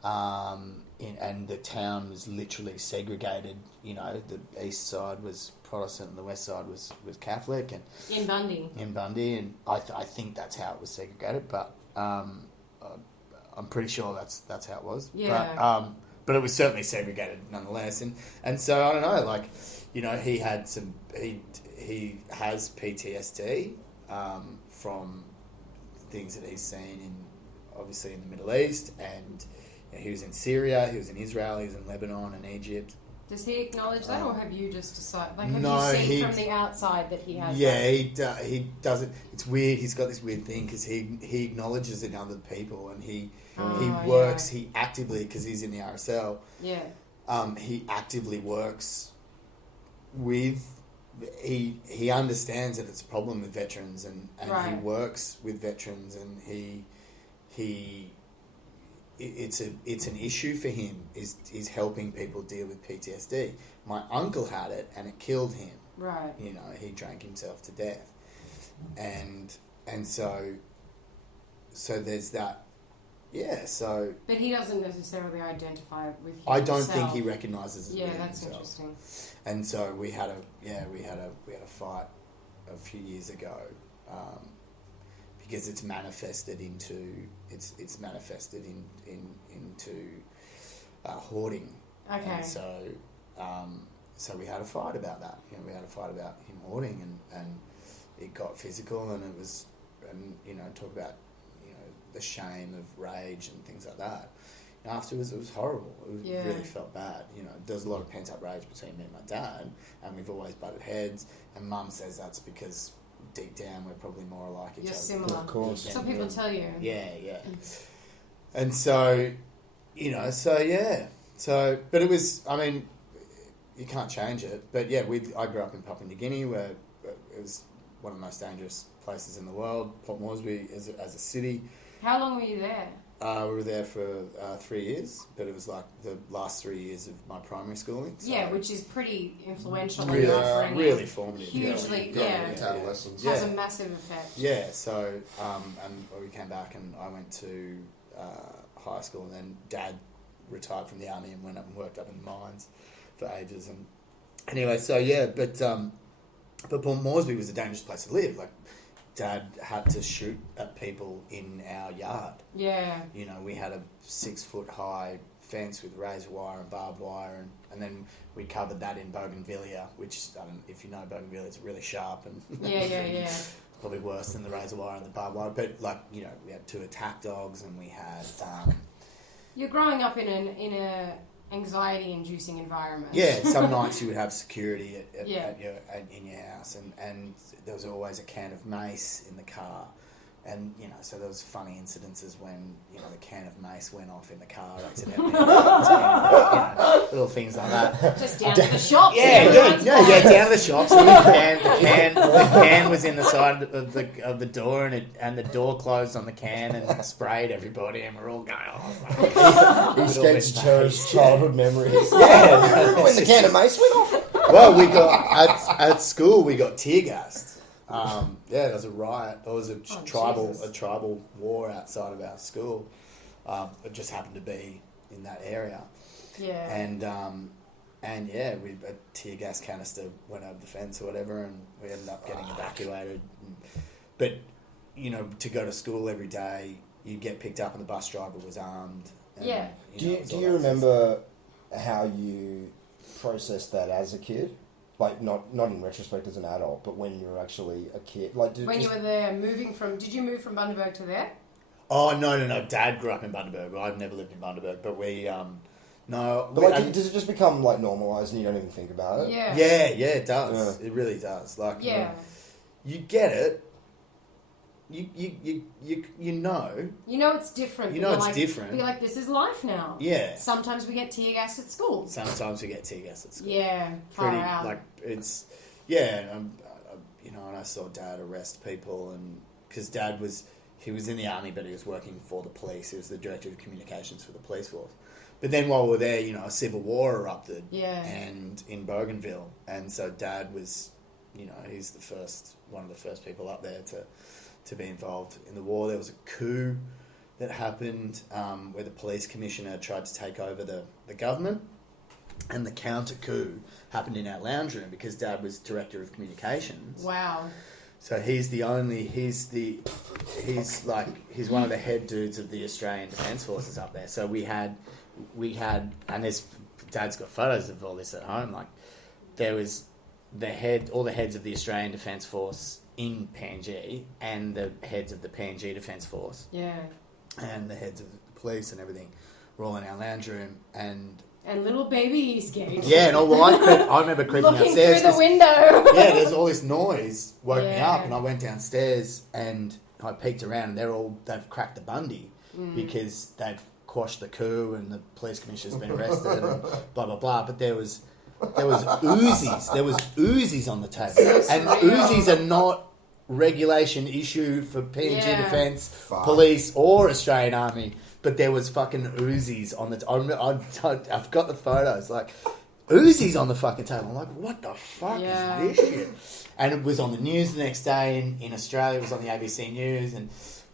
And the town was literally segregated. The east side was Protestant and the west side was Catholic. And in Bundy, and I think that's how it was segregated. But I'm pretty sure that's how it was. Yeah. But it was certainly segregated nonetheless. And so I don't know. He had he has PTSD from things that he's seen obviously in the Middle East, and he was in Syria, he was in Israel, he was in Lebanon and Egypt. Does he acknowledge that, or have you just decided? Have No, you seen from the outside that he has? Yeah, that? he doesn't. It's weird. He's got this weird thing because he acknowledges it in other people, and he works. Yeah. He actively, because he's in the RSL. Yeah. He actively works with. He understands that it's a problem with veterans, and right. he works with veterans, and it's an issue for him is helping people deal with PTSD. My uncle had it and it killed him. Right. He drank himself to death. And so there's that. Yeah, so... But he doesn't necessarily identify with himself. I don't think he recognises it. Yeah, within that's himself. interesting. And so we had a fight a few years ago, because it's manifested into hoarding. Okay. And so we had a fight about that. We had a fight about him hoarding, and it got physical, and it was, talk about the shame of rage and things like that. Afterwards, it was horrible. It really felt bad. There was a lot of pent up rage between me and my dad, and we've always butted heads. And Mum says that's because deep down we're probably more alike each other. You're similar. Of course. Some people tell you. Yeah. And so, So, but it was, you can't change it. But yeah, I grew up in Papua New Guinea, where it was one of the most dangerous places in the world. Port Moresby as a city. How long were you there? We were there for 3 years, but it was like the last 3 years of my primary schooling. So yeah, which is pretty influential. Really formative. Hugely, adolescence. Has a massive effect. Yeah, so, and we came back and I went to high school, and then Dad retired from the army and went up and worked up in the mines for ages. And anyway, so yeah, but Port Moresby was a dangerous place to live. Like, Dad had to shoot at people in our yard. Yeah. We had a 6-foot high fence with razor wire and barbed wire, and then we covered that in bougainvillea, which, I don't know if you know bougainvillea, it's really sharp and yeah. probably worse than the razor wire and the barbed wire. But we had 2 attack dogs, and we had. You're growing up in a anxiety-inducing environment. Yeah, some nights you would have security in your house, and there was always a can of mace in the car, and so there was funny incidences when the can of mace went off in the car accidentally, little things like that. Just down to the shops. Yeah, down to the shops. And the can was in the side of the door, and the door closed on the can and sprayed everybody, and we're all going, oh, Eastgate's cherished childhood memories. Yeah, remember when the can of mace went off? Well, we got at school we got tear gassed. There was a riot. There was a tribal war outside of our school. It just happened to be in that area. Yeah. And yeah, a tear gas canister went over the fence or whatever, and we ended up getting evacuated. But to go to school every day, you'd get picked up, and the bus driver was armed. And, yeah. Do you remember how you processed that as a kid? Like, not in retrospect as an adult, but when you were actually a kid. Like, when you were there, did you move from Bundaberg to there? Oh, no. Dad grew up in Bundaberg. I've never lived in Bundaberg, but we, no. But, does it just become, normalised and you don't even think about it? Yeah. Yeah, it does. Yeah. It really does. you get it. You know. You know it's different. You know it's like, different. Be like, this is life now. Yeah. Sometimes we get tear gas at school. Sometimes we get tear gas at school. Yeah, far Pretty out. like it's and I saw Dad arrest people, and because Dad was in the army, but he was working for the police. He was the director of communications for the police force. But then while we were there, a civil war erupted. Yeah. And in Bougainville, and so Dad was, he's one of the first people up there to be involved in the war. There was a coup that happened where the police commissioner tried to take over the government, and the counter coup happened in our lounge room because Dad was director of communications. Wow. So he's one of the head dudes of the Australian Defence Forces up there. So we had, and Dad's got photos of all this at home. Like there was all the heads of the Australian Defence Force in PNG, and the heads of the PNG Defence Force. Yeah. And the heads of the police and everything were all in our lounge room, and little baby Eastgate. yeah, and I remember creeping looking upstairs through the window. yeah, there's all this noise woke me Yeah. up, and I went downstairs and I peeked around, and they've cracked the Bundy because they've quashed the coup and the police commissioner's been arrested and blah blah blah. But there was Uzis. There was Uzis on the table, and Uzis are not regulation issue for PNG Defence, Police, or Australian Army. But there was fucking Uzis on the. I've got the photos. Like Uzis on the fucking table. I'm like, what the fuck is this shit? And it was on the news the next day in Australia. It was on the ABC News, and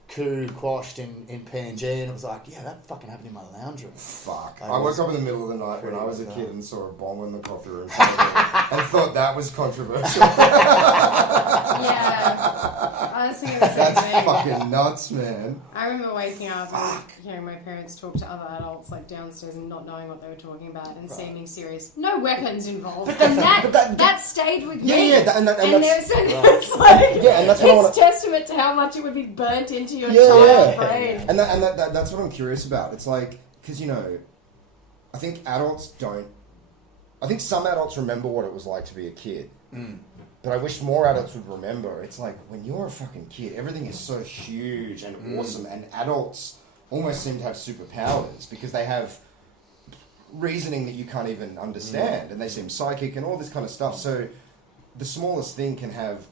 coup quashed in PNG, and it was like, yeah, that fucking happened in my lounge room. Fuck. I woke up in the middle of the night when I was a kid and saw a bomb in the coffee room and thought that was controversial. Yeah. I was thinking the same That's thing. fucking nuts, man. I remember waking up and hearing my parents talk to other adults like downstairs and not knowing what they were talking about and seeming serious. No weapons involved. But then that stayed with me. Yeah, and that's... It's like, Yeah, and that's what I wanna- it's testament to how much it would be burnt into your Yeah. child's brain. And that's what I'm curious about. It's like, because, I think adults don't... I think some adults remember what it was like to be a kid. But I wish more adults would remember. It's like, when you're a fucking kid, everything is so huge and awesome, and adults almost seem to have superpowers because they have reasoning that you can't even understand, and they seem psychic and all this kind of stuff. So the smallest thing can have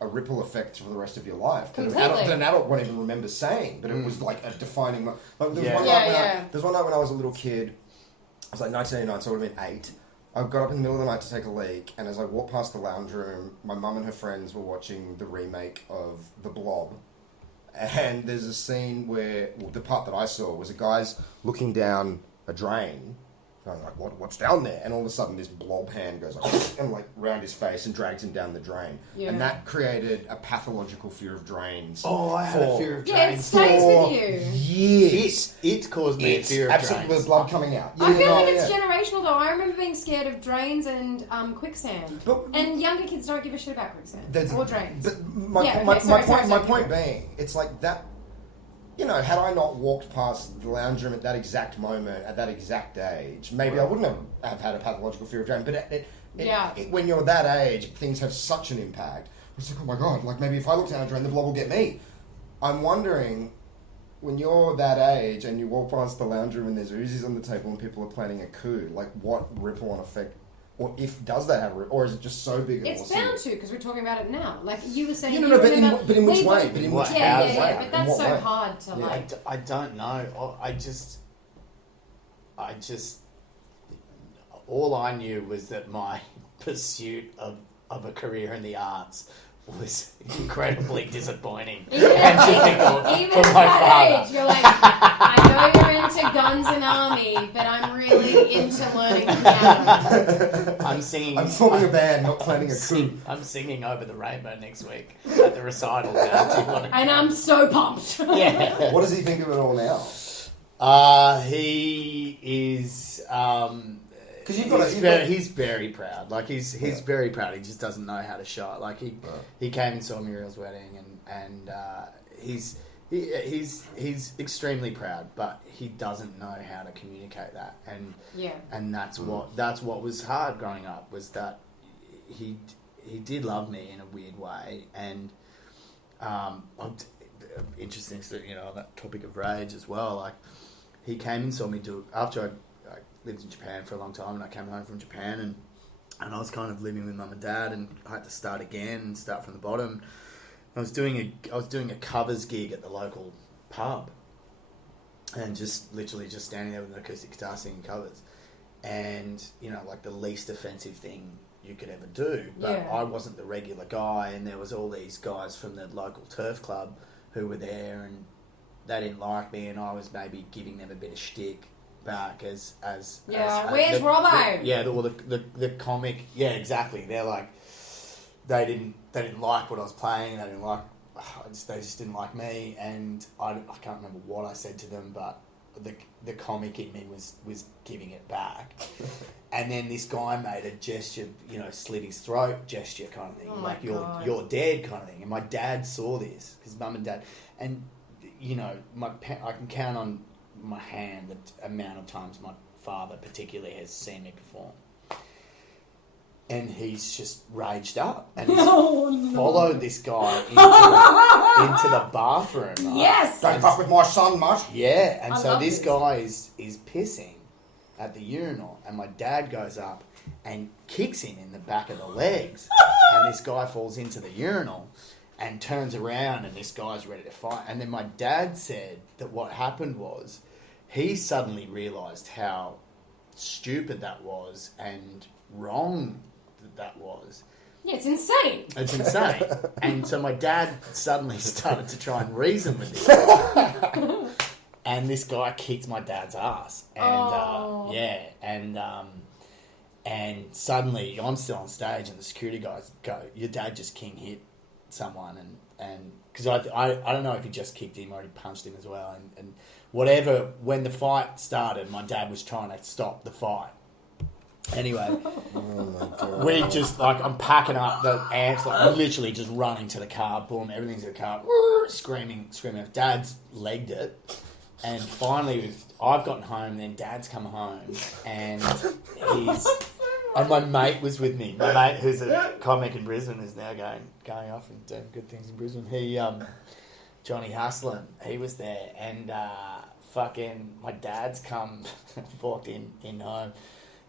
a ripple effect for the rest of your life that an adult won't even remember saying, but it was like a defining... Like, there's one night when I was a little kid, it was like 1989, so I would have been 8. I got up in the middle of the night to take a leak, and as I walked past the lounge room, my mum and her friends were watching the remake of The Blob. And there's a scene where, the part that I saw was a guy's looking down a drain, going like, what's down there? And all of a sudden this blob hand goes like, and like round his face and drags him down the drain. Yeah. And that created a pathological fear of drains. Oh, I had a fear of drains. Yeah, it stays with you. Years. It caused me a fear of absolutely drains. With blood coming out. I feel like it's generational though. I remember being scared of drains and quicksand. And younger kids don't give a shit about quicksand or drains. But my point being, it's like that... had I not walked past the lounge room at that exact moment, at that exact age, maybe I wouldn't have had a pathological fear of drain. But when you're that age, things have such an impact. It's like, oh my God, like maybe if I look down a drain, the blob will get me. I'm wondering, when you're that age and you walk past the lounge room and there's Uzis on the table and people are planning a coup, like what ripple on effect... Or does that have a... Or is it just so big and It's awesome? bound to, because we're talking about it now. Like, you were saying... but in which way? Yeah, but that's so hard to, like... I don't know. I just... All I knew was that my pursuit of a career in the arts was incredibly disappointing and difficult Even for at my that father. age, you're like, I know you're into guns and army, but I'm really into learning piano. I'm forming a band, not planning a coup. I'm singing Over the Rainbow next week at the recital. And I'm so pumped. Yeah. What does he think of it all now? He is... Because he's very proud. Like he's very proud. He just doesn't know how to show it. Like he came and saw Muriel's wedding, and he's extremely proud, but he doesn't know how to communicate that. And that's what was hard growing up, was that he did love me in a weird way, and interesting, on that topic of rage as well. Like, he came and saw me do after I lived in Japan for a long time, and I came home from Japan, and I was kind of living with mum and dad, and I had to start again and start from the bottom. I was doing a covers gig at the local pub, and just literally just standing there with an acoustic guitar singing covers, and like the least offensive thing you could ever do. But I wasn't the regular guy, and there was all these guys from the local turf club who were there, and they didn't like me, and I was maybe giving them a bit of shtick back as where's Robbo? The comic, exactly. They're like, they didn't like what I was playing. They just didn't like me, and I can't remember what I said to them, but the comic in me was giving it back. And then this guy made a gesture, slit his throat gesture kind of thing, like you're dead kind of thing. And my dad saw this, because mum and dad, and I can count on my hand the amount of times my father particularly has seen me perform. And he's just raged up, and he's followed this guy into the bathroom. Right? Yes! Don't fuck with my son much. Yeah, and so this guy is pissing at the urinal, and my dad goes up and kicks him in the back of the legs, and this guy falls into the urinal and turns around, and this guy's ready to fight. And then my dad said that what happened was he suddenly realised how stupid that was and wrong that was. Yeah, it's insane. It's insane. And so my dad suddenly started to try and reason with this guy. And this guy kicked my dad's ass. And and suddenly I'm still on stage, and the security guys go, "Your dad just king hit someone," and because I don't know if he just kicked him or he punched him as well, and whatever. When the fight started, my dad was trying to stop the fight. Anyway, we just, I'm packing up the amps, I'm literally just running to the car, boom, everything's in the car, screaming. Dad's legged it, and finally I've gotten home, then Dad's come home, and my mate was with me. My mate, who's a comic in Brisbane, is now going off and doing good things in Brisbane. He, Johnny Hustler, he was there, and my dad's walked in home.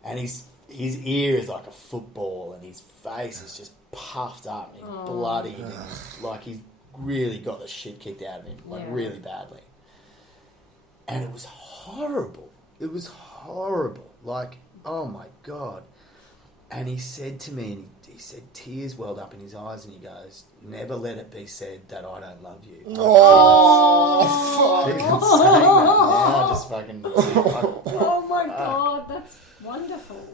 And his ear is like a football, and his face is just puffed up, and he's bloodied, and he's really got the shit kicked out of him, really badly. And it was horrible. It was horrible. Oh my God. And he said to me, and he said, tears welled up in his eyes, and he goes, "Never let it be said that I don't love you." Oh, fuck. Saying that now, just fucking... Oh my God, that's wonderful.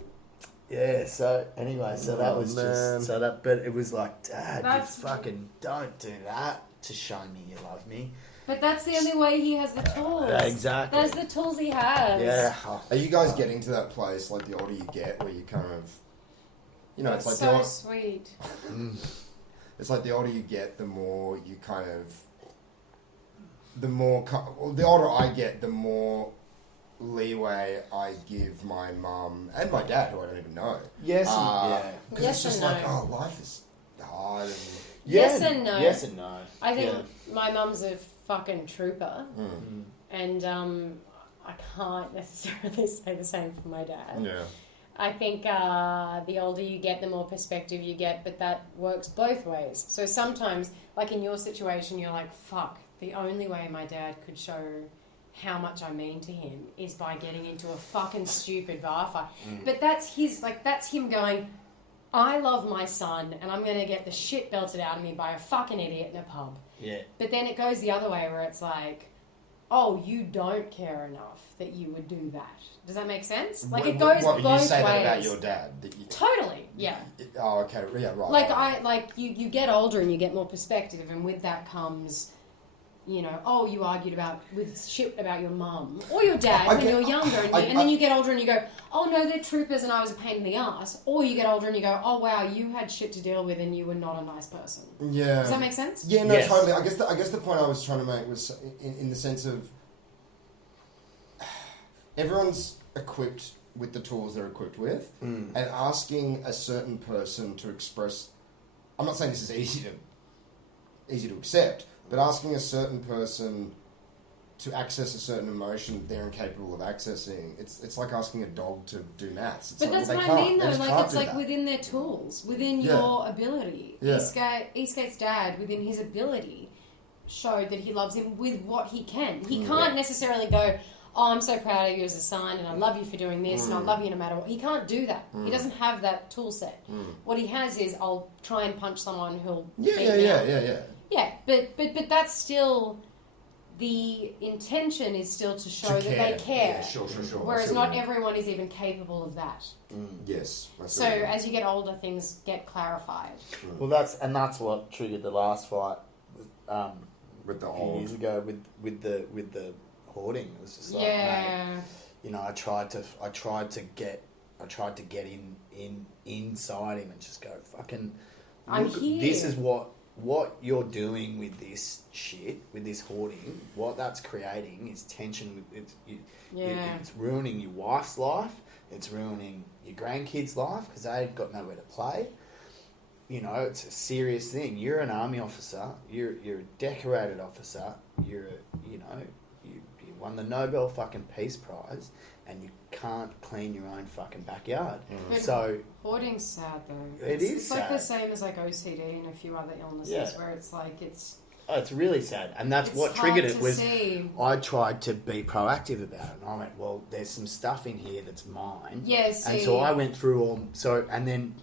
Yeah, so anyway, that was just... but it was like, Dad, you fucking don't do that to show me you love me. But that's the only way he has the tools. Exactly. That's the tools he has. Yeah. Are you guys getting to that place, like, the older you get, where you kind of... That's it's like so sweet. It's like the older you get, the more you kind of... the older I get, the more leeway I give my mum and my dad, who I don't even know. Yes, because it's just like, life is hard. And yes and no. Yes and no. I think my mum's a fucking trooper, and I can't necessarily say the same for my dad. Yeah. I think the older you get, the more perspective you get, but that works both ways. So sometimes, like in your situation, you're like, fuck, the only way my dad could show how much I mean to him is by getting into a fucking stupid bar fight. But that's him going, I love my son, and I'm going to get the shit belted out of me by a fucking idiot in a pub. Yeah. But then it goes the other way, where it's like, oh, you don't care enough that you would do that. Does that make sense? Like, it goes both ways. You say that about your dad? Totally, yeah. Oh, okay, yeah, right. You get older and you get more perspective, and with that comes, you argued with shit about your mum or your dad when you're younger, and then you get older and you go, oh no, they're troopers and I was a pain in the ass. Or you get older and you go, oh wow, you had shit to deal with and you were not a nice person. Yeah. Does that make sense? Yeah, no, totally. I guess the point I was trying to make was in the sense of everyone's equipped with the tools they're equipped with, and asking a certain person to express I'm not saying this is easy to accept, but asking a certain person to access a certain emotion they're incapable of accessing, it's like asking a dog to do maths. It's but like, that's well, what they I can't. mean, They though. just Like, can't it's do like that. within their tools, within Yeah. your ability. Yeah. Eastgate's dad, within his ability, showed that he loves him with what he can. He can't necessarily go, oh, I'm so proud of you as a son, and I love you for doing this, and I love you no matter what. He can't do that. He doesn't have that tool set. What he has is, I'll try and punch someone who'll beat me up. Yeah, but that's still... The intention is still to show that they care. Yeah, sure. Whereas not everyone is even capable of that. Yes. So as you get older, things get clarified. Well, that's what triggered the last fight With the a few old... years ago with the hoarding. It was just like, Yeah. mate, you know, I tried to get inside him and just go, fucking, I'm look, here. this is what you're doing with this shit, with this hoarding. What that's creating is tension. It's ruining your wife's life. It's ruining your grandkids' life because they've got nowhere to play. You know, it's a serious thing. You're an army officer. You're a decorated officer. You won the Nobel fucking Peace Prize, and you can't clean your own fucking backyard. But So hoarding's sad though. It's like sad. the same as like OCD and a few other illnesses where it's like it's really sad, and that's what hard triggered to it. Was see. I tried to be proactive about it, and I went, well, there's some stuff in here that's mine. Yes. And so I went through all. So and then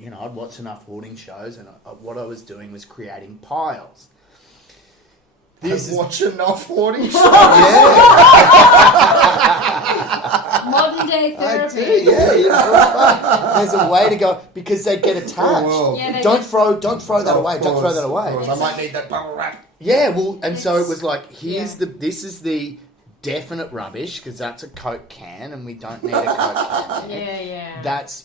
you know, I'd watched enough hoarding shows, and what I was doing was creating piles. Watch enough hoarding shows. Modern day therapy. There's a way to go because they get attached. Yeah, Don't throw that away. Don't throw that away. I might need that bubble wrap. Yeah, well, and so it was like, this is the definite rubbish because that's a Coke can, and we don't need a Coke can. Yeah. That's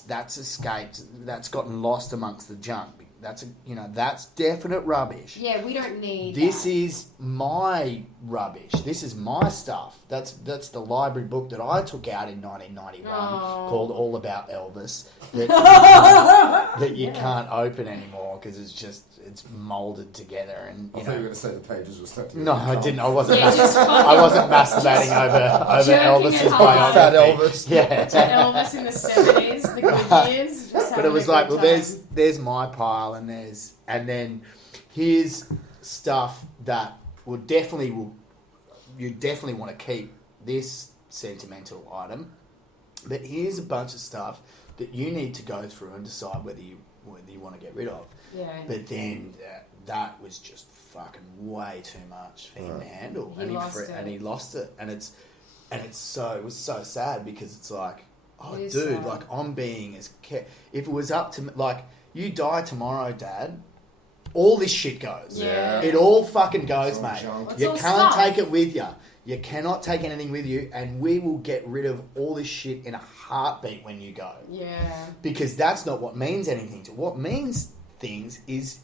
that's escaped. That's gotten lost amongst the junk. That's definite rubbish. Yeah, we don't need This that. is my rubbish. This is my stuff. That's the library book that I took out in 1991 called All About Elvis that you can't open anymore because it's molded together and I thought you were going to say the pages were stuck together. No, I didn't. I wasn't. just I wasn't masturbating over jerking Elvis's it off. biography. Fat Elvis. Yeah. Elvis in the 70s, the good years. But it was like, well, there's my pile, and then here's stuff that you definitely want to keep this sentimental item, but here's a bunch of stuff that you need to go through and decide whether you want to get rid of. Yeah. But then that was just fucking way too much for him to handle, He lost it, and it was so sad because it's like, oh, It is dude, sad. like I'm being if it was up to me, like you die tomorrow, Dad, all this shit goes. Yeah. It all fucking goes, all mate. junk. It's You all can't stuff. take it with you. You cannot take anything with you, and we will get rid of all this shit in a heartbeat when you go. Yeah. Because that's not what means anything to. What means things is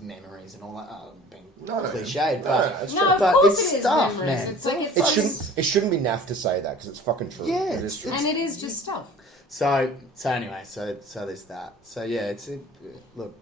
memories and all that. Being cliched, but it's No, true. of but course it's it is stuff, memories. man. It's like It shouldn't be naff to say that because it's fucking true. Yeah, it is true. and it is just stuff. So anyway, so there's that. So yeah, look.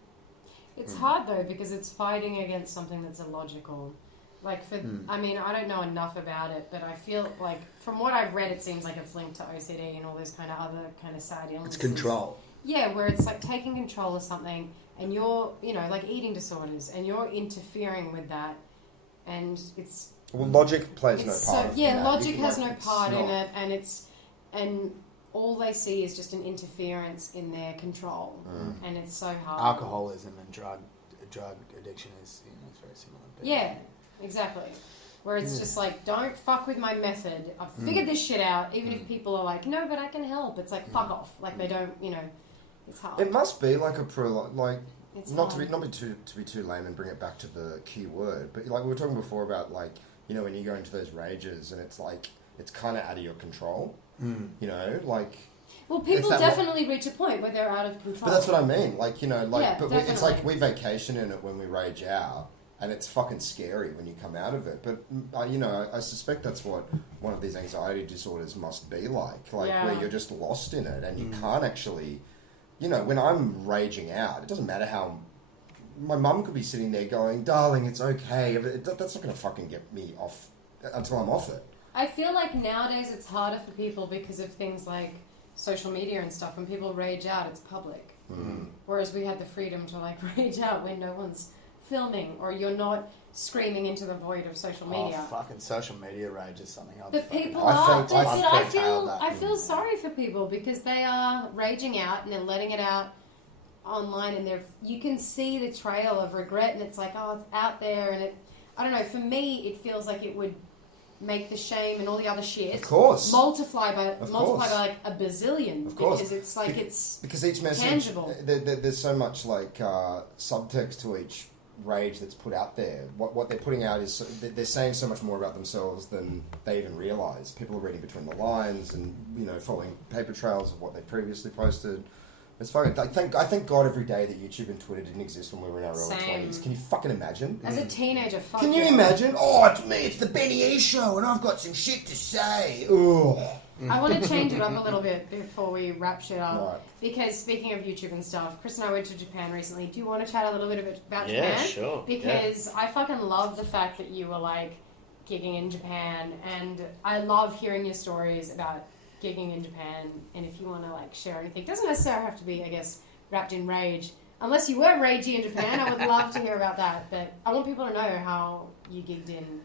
It's hard though because it's fighting against something that's illogical. Like I mean, I don't know enough about it, but I feel like from what I've read, it seems like it's linked to OCD and all those kind of other kind of sad illnesses. It's control. Yeah, where it's like taking control of something, and you're, like eating disorders, and you're interfering with that, and it's. Well, logic plays no it's part. so, yeah, in that. logic has Like, no it's part in not. it, and all they see is just an interference in their control, and it's so hard. Alcoholism and drug addiction is it's very similar. But Yeah, exactly. Where it's just like, don't fuck with my method. I've figured this shit out. Even if people are like, no, but I can help. It's like, fuck off. Like they don't, it's hard. It must be like It's not hard. to be too lame and bring it back to the key word, but like we were talking before about like when you go into those rages and it's like it's kind of out of your control. Like. Well, people that definitely reach a point where they're out of control. But that's what I mean. Like Yeah, but it's like definitely. we vacation in it when we rage out. And it's fucking scary when you come out of it. But, I suspect that's what one of these anxiety disorders must be like. Where you're just lost in it and you can't actually you know, when I'm raging out, it doesn't matter how. My mum could be sitting there going, "Darling, it's okay." That's not going to fucking get me off until I'm off it. I feel like nowadays it's harder for people because of things like social media and stuff. When people rage out, it's public. Whereas we had the freedom to like rage out when no one's filming or you're not screaming into the void of social media. Oh, fucking social media rage is something I've But people I feel sorry for people because they are raging out and they're letting it out online, and you can see the trail of regret, and it's like, oh, it's out there, and I don't know, for me it feels like it would make the shame and all the other shit of course multiply by like a bazillion, because it's like because each message tangible. There's so much like subtext to each rage that's put out there. What they're putting out is they're saying so much more about themselves than they even realize. People are reading between the lines and, you know, following paper trails of what they previously posted. It's fucking. I thank God every day that YouTube and Twitter didn't exist when we were in our early 20s. Can you fucking imagine? As a teenager, can you imagine? Oh, it's me, it's the Benny E show, and I've got some shit to say. Ugh. I want to change it up a little bit before we wrap shit up. Right. Because speaking of YouTube and stuff, Chris and I went to Japan recently. Do you want to chat a little bit about Japan? Yeah, sure. Because I fucking love the fact that you were like gigging in Japan, and I love hearing your stories about gigging in Japan. And if you want to like share anything, it doesn't necessarily have to be, I guess, wrapped in rage. Unless you were ragey in Japan, I would love to hear about that. But I want people to know how you gigged in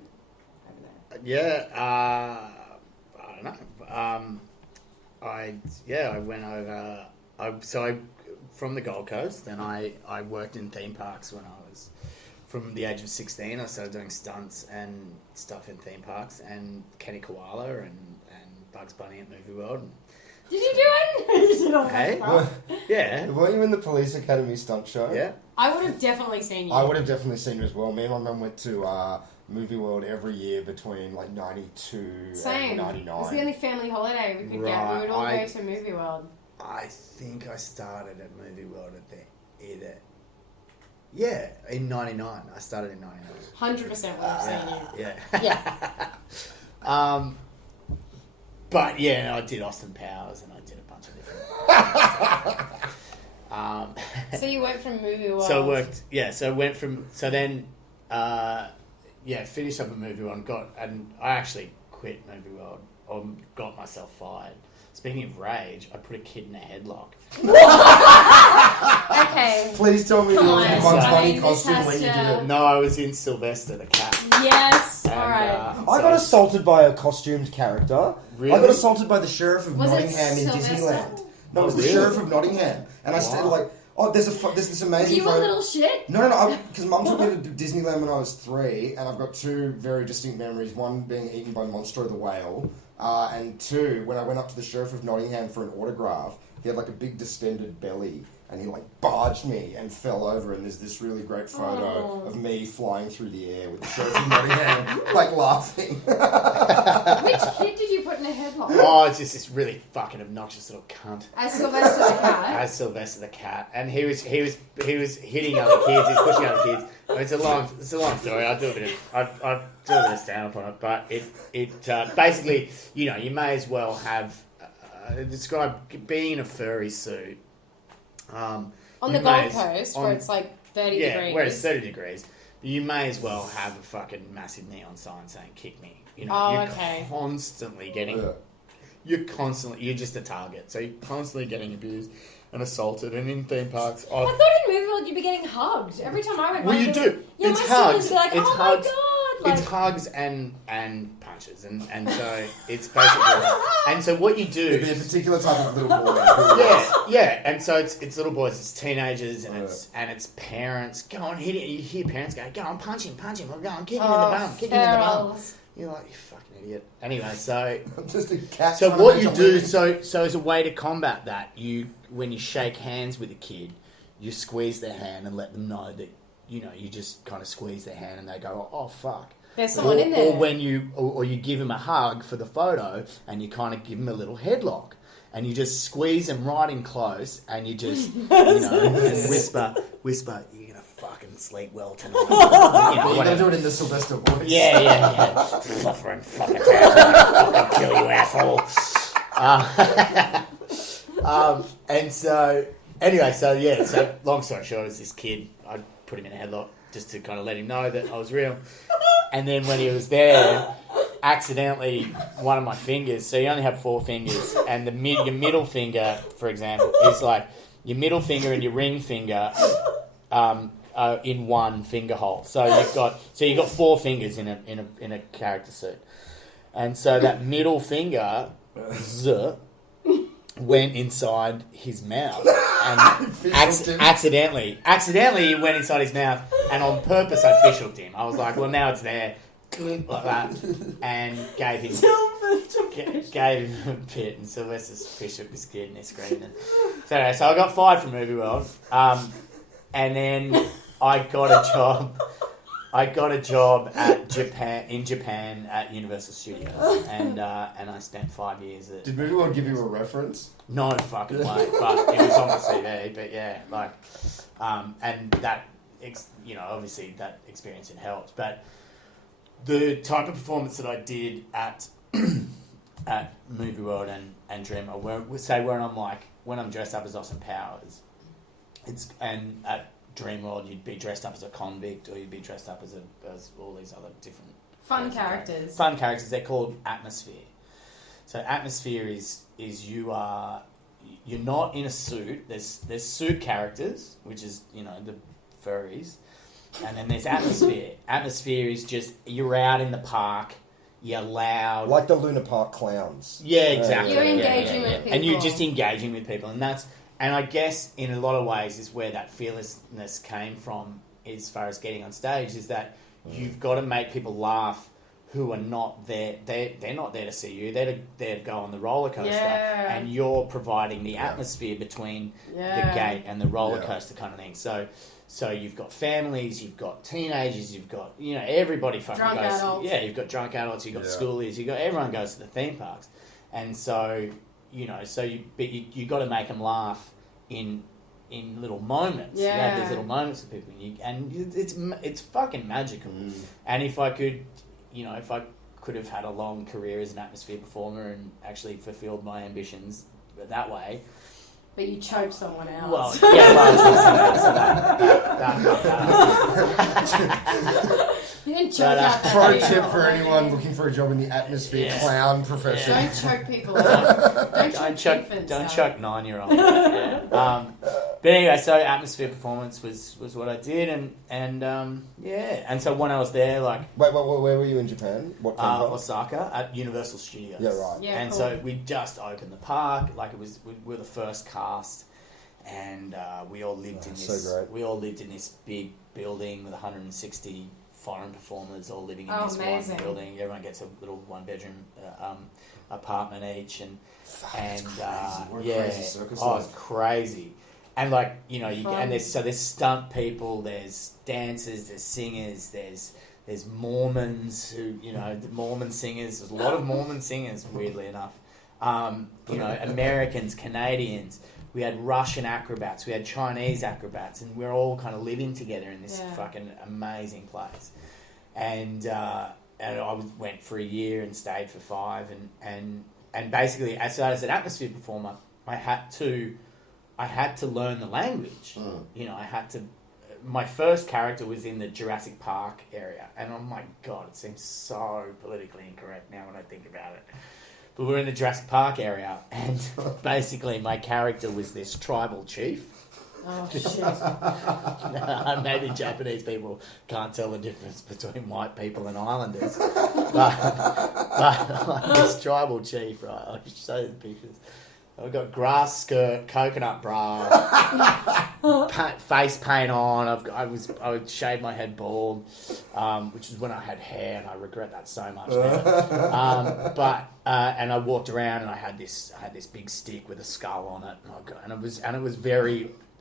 over there. Yeah, I don't know. I went over. I from the Gold Coast, and I worked in theme parks when I was from the age of 16. I started doing stunts and stuff in theme parks, and Kenny Koala and Bugs Bunny at Movie World. Did you do it? You did all that Hey, stuff. yeah. Weren't you in the Police Academy stunt show? Yeah. I would have definitely seen you. I would have definitely seen you as well. Me and my mum went to Movie World every year between like 92 Same. and 99. It was the only family holiday we could get. We would all go to Movie World. I think I started at Movie World in 99. I started in 99. 100% would have seen you. Yeah. Yeah. But yeah, I did Austin Powers and I did a bunch of different So you went from Movie World. So it worked. Yeah, so I went from... So then, finished up at Movie World and I actually quit Movie World or got myself fired. Speaking of rage, I put a kid in a headlock. Okay. Please tell me you were in Bugs Bunny this costume has when you to- did it. No, I was in Sylvester the Cat. Yes. And, Alright. I got assaulted by a costumed character. Really? I got assaulted by the Sheriff of Was it Nottingham in Sylvester? Disneyland. No, it was the really? Sheriff of Nottingham. And I stayed like, there's this amazing You a little shit? No, because Mum took me to Disneyland when I was 3, and I've got 2 very distinct memories. One being eaten by Monstro the whale, and 2, when I went up to the Sheriff of Nottingham for an autograph, he had like a big distended belly, and he like barged me and fell over, and there's this really great photo of me flying through the air with the Sheriff of Nottingham like laughing. Which kid did you put in a headlock? Oh, it's just this really fucking obnoxious little cunt. As Sylvester the Cat. As Sylvester the Cat, and he was hitting other kids. He was pushing other kids. I mean, it's a long story. I'll do a bit of stand up on it, but it basically, you know, you may as well have describe being in a furry suit. On the Gold Coast, where it's like 30 degrees. Yeah, where it's 30 degrees. You may as well have a fucking massive neon sign saying "kick me." You know, you're constantly getting. You're just a target. So you're constantly getting abused and assaulted, and in theme parks. I thought in Movie World you'd be getting hugged every time I went. Well, you do. Yeah, it's my hugs. siblings would be like, It's oh hugs. my god. Like, it's hugs and punches, and so it's basically. And so what you do? It'd be a particular type of little boy. Yeah, and so it's little boys, it's teenagers, and it's parents. Go on, hit it. You hear parents go on, punch him, or go on, kick him in the bum, kick him in the bum. You're like, you fucking idiot. Anyway, so I'm just a cat. so what you do, so as a way to combat that, when you shake hands with a kid, you squeeze their hand and let them know that, you know, you just kind of squeeze their hand and they go, oh fuck. There's someone in there. Or when you give them a hug for the photo and you kind of give them a little headlock and you just squeeze them right in close and you just, you know, and whisper, you're going to fucking sleep well tonight. You're going to do it in the Sylvester voice. Yeah. Suffering fucking fucking kill you, asshole. And so Anyway, so long story short, it's this kid. I put him in a headlock just to kind of let him know that I was real. And then when he was there, accidentally, one of my fingers, so you only have 4 fingers, and your middle finger, for example, is like your middle finger and your ring finger in one finger hole. So you've got 4 fingers in a character suit. And so that middle finger went inside his mouth and accidentally he went inside his mouth, and on purpose I fish hooked him. I was like, well, now it's there, like that, and gave him a bit, and Sylvester's fish hooked this kid and they're screaming. So anyway, I got fired from Movie World, and then I got a job in Japan at Universal Studios, and I spent 5 years at. Did Movie World give you a reference? No fucking way, but it was on the CV. But yeah, like, and that, obviously that experience had helped. But the type of performance that I did at Movie World and Dreamer, when I'm dressed up as Austin Powers, and at Dream World, you'd be dressed up as a convict, or you'd be dressed up as all these other different fun characters. Fun characters. They're called atmosphere. So atmosphere is you're not in a suit. There's suit characters, which is the furries, and then there's atmosphere. Atmosphere is just you're out in the park. You're loud, like the Luna Park clowns. Yeah, exactly. You're engaging with people, and you're just engaging with people, and I guess in a lot of ways is where that fearlessness came from as far as getting on stage, is that you've got to make people laugh who are not there. They're not there to see you. They're there to go on the roller coaster. Yeah. And you're providing the atmosphere between the gate and the roller coaster kind of thing. So you've got families, you've got teenagers, you've got, everybody fucking drunk goes. Adults. Yeah, you've got drunk adults, you've got schoolies, everyone goes to the theme parks. And so... you got to make them laugh in little moments. Yeah. You have these little moments with people, and it's fucking magical. And if I could, if I could have had a long career as an atmosphere performer and actually fulfilled my ambitions that way. But you choked someone else. Well, you didn't choke out that Pro people. tip for anyone looking for a job in the atmosphere clown profession. Don't choke people out. Don't choke infants Don't out. choke 9-year-olds. But anyway, so atmosphere performance was what I did, and so when I was there, like Wait, where were you in Japan? What theme park? Osaka at Universal Studios. Yeah, right. Yeah, and cool. so we just opened the park, like we were the first cast, and we all lived in this. So great. We all lived in this big building with 160 foreign performers all living in this amazing. one building. Everyone gets a little 1-bedroom apartment each, and What a crazy circus life. it's crazy. And there's stunt people, there's dancers, there's singers, there's Mormons who the Mormon singers. There's a lot of Mormon singers, weirdly enough. Americans, Canadians. We had Russian acrobats, we had Chinese acrobats, and we're all kind of living together in this fucking amazing place. And I went for a year and stayed for 5, and basically as an atmosphere performer, I had to learn the language. I had to. My first character was in the Jurassic Park area, and oh my god, it seems so politically incorrect now when I think about it. But we're in the Jurassic Park area, and basically my character was this tribal chief. Oh, shit. Maybe Japanese people can't tell the difference between white people and islanders. but this tribal chief, right? I'll just show you the pictures. I've got grass skirt, coconut bra, face paint on. I would shave my head bald, which is when I had hair, and I regret that so much now. And I walked around, and I had this big stick with a skull on it,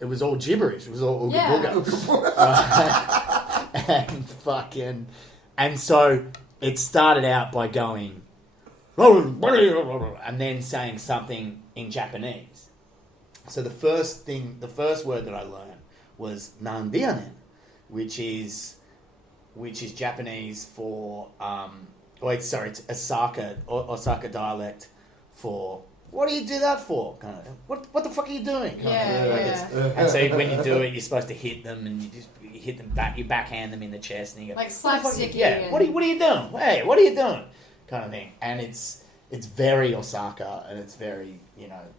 it was all gibberish. It was all ooga booga. And so it started out by going and then saying something in Japanese. So the first word that I learned was nandianen, which is Japanese for it's Osaka dialect for what do you do that for? Kind of, what the fuck are you doing? And so when you do it, you're supposed to hit them, and you hit them back. You backhand them in the chest, and you go like slapstick. Yeah. What are you doing? Hey, what are you doing? Kind of thing. And it's very Osaka, and it's very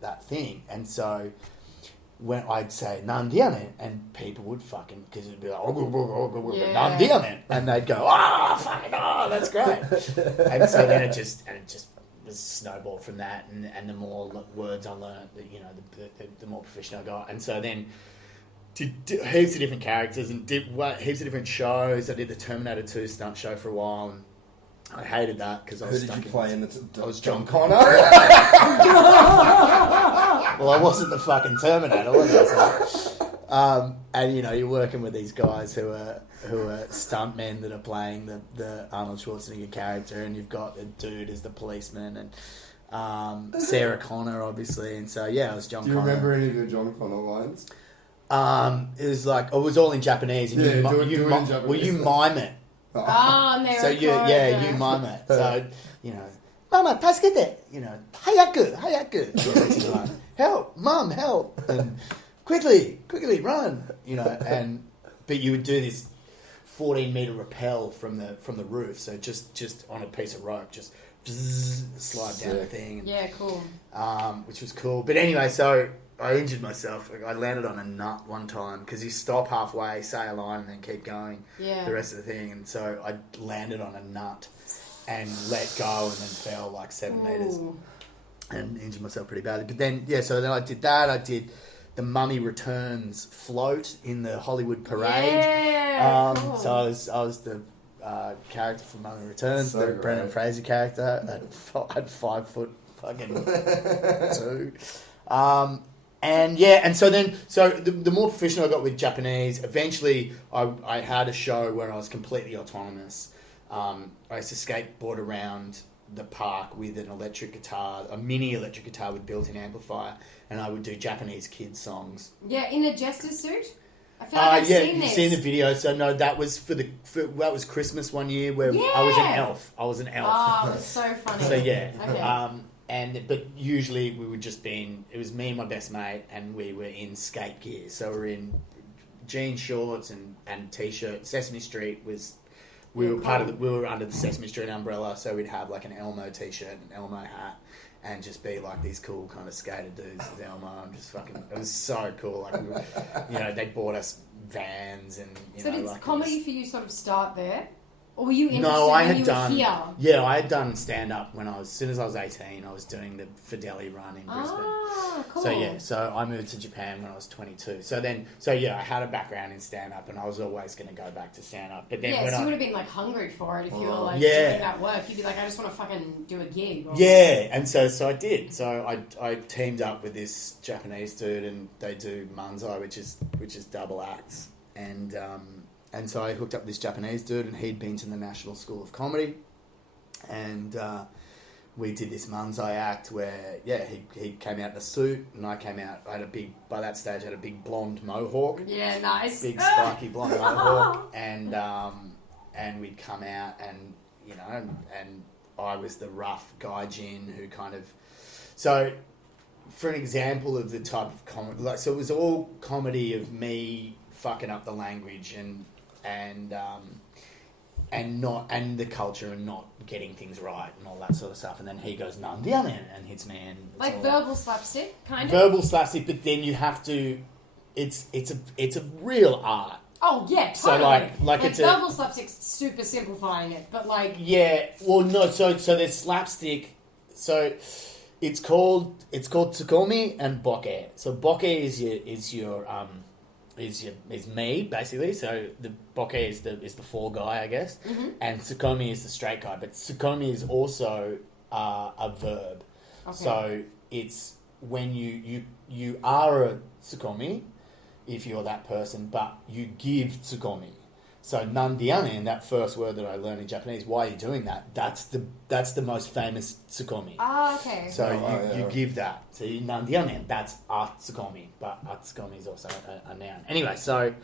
that thing. And so when I'd say Nandiane, and people would fucking, because it'd be like Nandiane, and they'd go, that's great. And so then it just was snowballed from that, and the more words I learned, the more proficient I got. And so then did heaps of different characters and did heaps of different shows. I did the Terminator 2 stunt show for a while, and I hated that because I was stuck. Who did you play in I was John Connor? Well, I wasn't the fucking Terminator, was I? So, and you're working with these guys who are stuntmen that are playing the Arnold Schwarzenegger character, and you've got the dude as the policeman, and Sarah Connor, obviously, and so I was John Connor. Do you remember any of your John Connor lines? It was like, it was all in Japanese, and do it in Japanese. Well, you mime it. And they So you mime it. So Mama, tasukete, hayaku. She's like, help, Mum, help, and quickly, run, but you would do this 14-meter rappel from the roof, so just on a piece of rope, just slide down the thing. Cool. Which was cool. But anyway, so I injured myself. I landed on a nut one time because you stop halfway, say a line, and then keep going the rest of the thing. And so I landed on a nut and let go, and then fell like 7 meters and injured myself pretty badly. But then, so then I did that. I did the Mummy Returns float in the Hollywood Parade. Cool. So I was the character from Mummy Returns, So the great. Brendan Fraser character. I'd 5 foot fucking 2. And so the more professional I got with Japanese, eventually I had a show where I was completely autonomous. I used to skateboard around the park with an electric guitar, a mini electric guitar with built-in amplifier, and I would do Japanese kids songs. Yeah, in a jester suit. I feel like I've seen this. You've seen the video. So no, that was that was Christmas one year where I was an elf. Oh, it's so funny. So yeah. Okay. But usually we would just it was me and my best mate, and we were in skate gear. So we're in jean shorts and t-shirt. Sesame Street was, we were under the Sesame Street umbrella, so we'd have like an Elmo t-shirt and an Elmo hat, and just be like these cool kind of skater dudes with Elmo, and just fucking, it was so cool. Like we were, they bought us vans, and so did like comedy for you sort of start there? Or were you interested No, I when had you done. were here? Yeah, I had done stand up as soon as I was 18. I was doing the Fideli run in Brisbane. Ah, cool. So I moved to Japan when I was 22. So I had a background in stand up, and I was always going to go back to stand up. But then you would have been like hungry for it if you were like doing that work. You'd be like, I just want to fucking do a gig. And so I did. So I teamed up with this Japanese dude, and they do manzai, which is double acts, and so I hooked up with this Japanese dude, and he'd been to the National School of Comedy, and we did this manzai act where he came out in a suit, and I came out. By that stage I had a big blonde mohawk. Yeah, nice. Big spiky blonde mohawk, and we'd come out, and and I was the rough gaijin who kind of. So, for an example of the type of comedy, it was all comedy of me fucking up the language and the culture and not getting things right and all that sort of stuff, and then he goes Nandiane and hits me, and like verbal slapstick kind of verbal slapstick, but then you have to. It's a real art. Oh yeah, totally. So like it's verbal slapstick's super simplifying it, but So there's slapstick. So it's called tsukomi and boke. So boke is me basically. So the boke is the fall guy, I guess, and tsukomi is the straight guy. But tsukomi is also a verb. Okay. So it's when you are a tsukomi if you're that person, but you give tsukomi. So nandiane, that first word that I learned in Japanese, why are you doing that? That's the most famous tsukomi. Ah, okay. So you give that. So nandiane, that's a tsukomi, but a tsukomi is also a noun. Anyway, so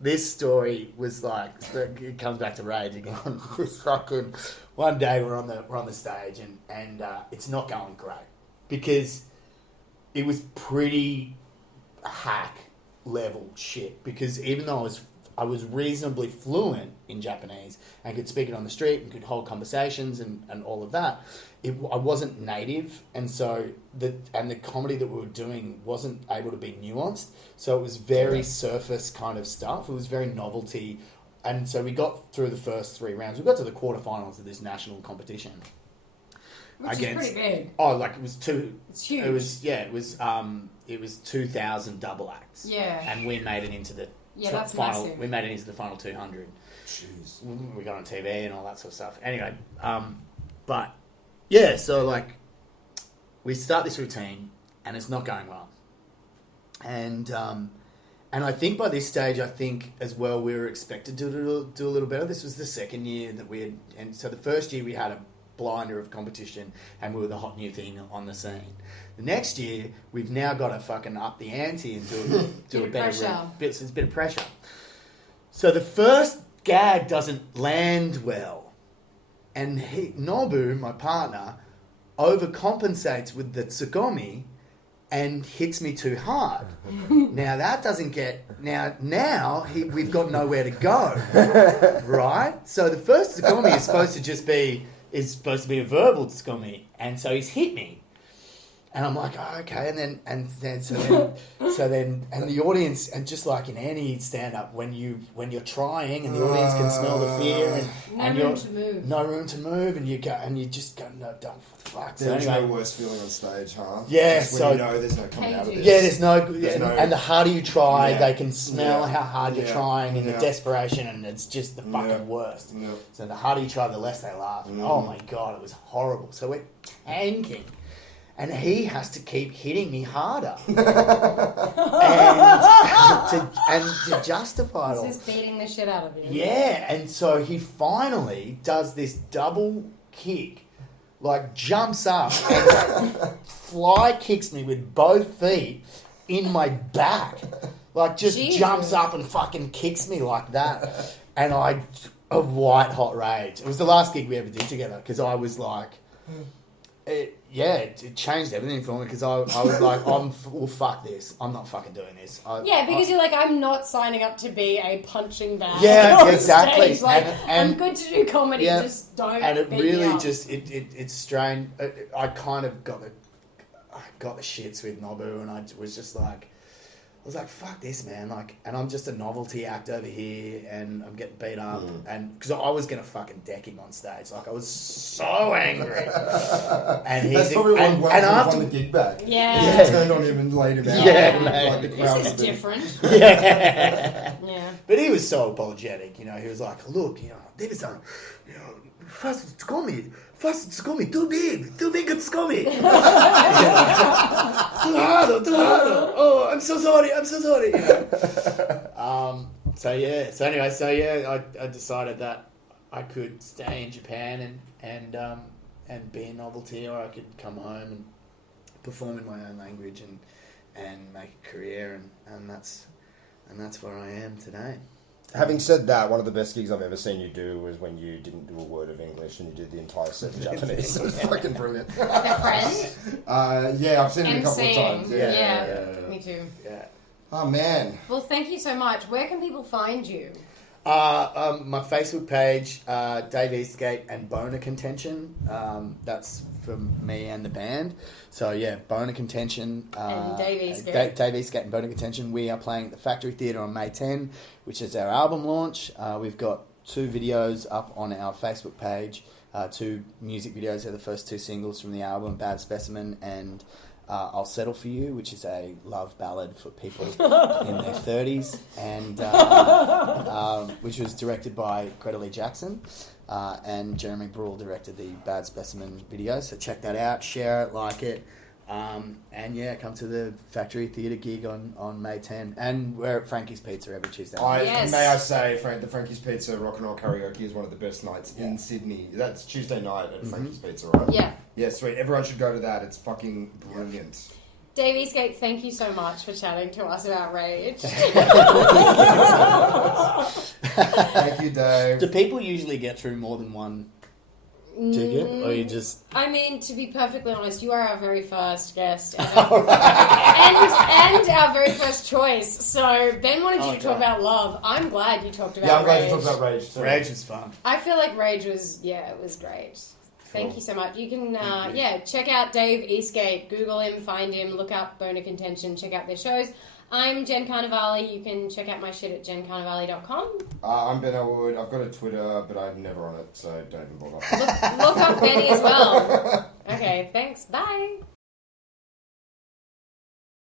this story was like, it comes back to rage again. This fucking one day we're on the stage and it's not going great because it was pretty hack level shit. Because even though I was reasonably fluent in Japanese and could speak it on the street and could hold conversations and all of that, I wasn't native, and so the comedy that we were doing wasn't able to be nuanced. So it was very surface kind of stuff. It was very novelty, and so we got through the first 3 rounds. We got to the quarterfinals of this national competition. Which is pretty big. Oh, like it was two. It's huge. It was 2,000 double acts. Yeah. And we made it into the that's final. massive. We made it into the final 200. Jeez. We got on TV and all that sort of stuff. Anyway, but yeah, so like we start this routine and it's not going well, and I think by this stage, I think as well we were expected to do a little better. This was the second year that we had, and so the first year we had a blinder of competition and we were the hot new thing on the scene. The next year we've now got to fucking up the ante and do a better it's a bit of pressure. So the first gag doesn't land well, and Nobu, my partner, overcompensates with the tsukomi and hits me too hard. Now that doesn't get... we've got nowhere to go, right? So the first tsukomi is supposed to be a verbal tsukomi, and so he's hit me. And I'm like, oh, okay, and the audience, and just like in any stand up, when you're trying and the audience can smell the fear and no room to move, and you just go, no, don't fuck. There's no worse feeling on stage, huh? Yeah, just so when you know there's no coming out of this. Yeah, and the harder you try, they can smell how hard you're trying and the Yeah. desperation, and it's just the fucking worst. Yeah. So the harder you try, the less they laugh. And, oh my god, it was horrible. So we're tanking. And he has to keep hitting me harder, and to justify it all. He's just beating the shit out of you. Yeah, and so he finally does this double kick, like jumps up and fly kicks me with both feet in my back, like just jumps up and fucking kicks me like that, and a white hot rage. It was the last gig we ever did together because I was like. It changed everything for me because I was like, well, fuck this. I'm not fucking doing this. Because you're like, I'm not signing up to be a punching bag. Yeah, on exactly. Stage. Like, And I'm good to do comedy, just don't. And it beat really me up. just it strained. I kind of got the shits with Nobu, and I was just like. I was like, fuck this, man. Like, and I'm just a novelty act over here, and I'm getting beat up. And because I was going to fucking deck him on stage. Like, I was so angry. And That's probably why after the gig back. Yeah. He turned on him and laid him out. Yeah, like the crowd This is was a bit- different. Yeah. But he was so apologetic, you know. He was like, look, David-san, first tsukomi, too big tsukomi. Too hard. Oh, I'm so sorry. I decided that I could stay in Japan and be a novelty, or I could come home and perform in my own language and make a career, and that's where I am today. Having said that, one of the best gigs I've ever seen you do was when you didn't do a word of English and you did the entire set in Japanese. It was fucking brilliant. The Friend? Yeah, I've seen it a couple of times. Yeah, me too. Yeah. Oh, man. Well, thank you so much. Where can people find you? My Facebook page, Dave Eastgate and Boner Contention. That's for me and the band. So yeah, Boner Contention. And Dave Eastgate. Dave Eastgate and Boner Contention. We are playing at the Factory Theatre on May 10, which is our album launch. We've got 2 videos up on our Facebook page. 2 music videos. They're the first 2 singles from the album, Bad Specimen and I'll Settle For You, which is a love ballad for people in their 30s, and which was directed by Greta Lee Jackson, and Jeremy Brule directed the Bad Specimen video, so check that out, share it, like it, and yeah, come to the Factory Theatre gig on May 10, and we're at Frankie's Pizza every Tuesday. May I say, the Frankie's Pizza Rock and Roll Karaoke is one of the best nights in Sydney. That's Tuesday night at Frankie's Pizza, right? Yeah. Yeah, sweet. Everyone should go to that. It's fucking brilliant. Dave Eastgate, thank you so much for chatting to us about Rage. Thank you, Dave. Do people usually get through more than one ticket, or you just? I mean, to be perfectly honest, you are our very first guest and our very first choice. So Ben wanted you to talk about love. I'm glad you talked about. Yeah, I'm glad Rage. you talked about Rage too. Rage was fun. I feel like Rage was it was great. Thank you so much. You can check out Dave Eastgate. Google him, find him, look up Boner Contention, check out their shows. I'm Jen Carnovale. You can check out my shit at jencarnovale.com. I'm Ben Ellwood. I've got a Twitter, but I'm never on it, so don't even bother. Look up Benny as well. Okay, thanks. Bye.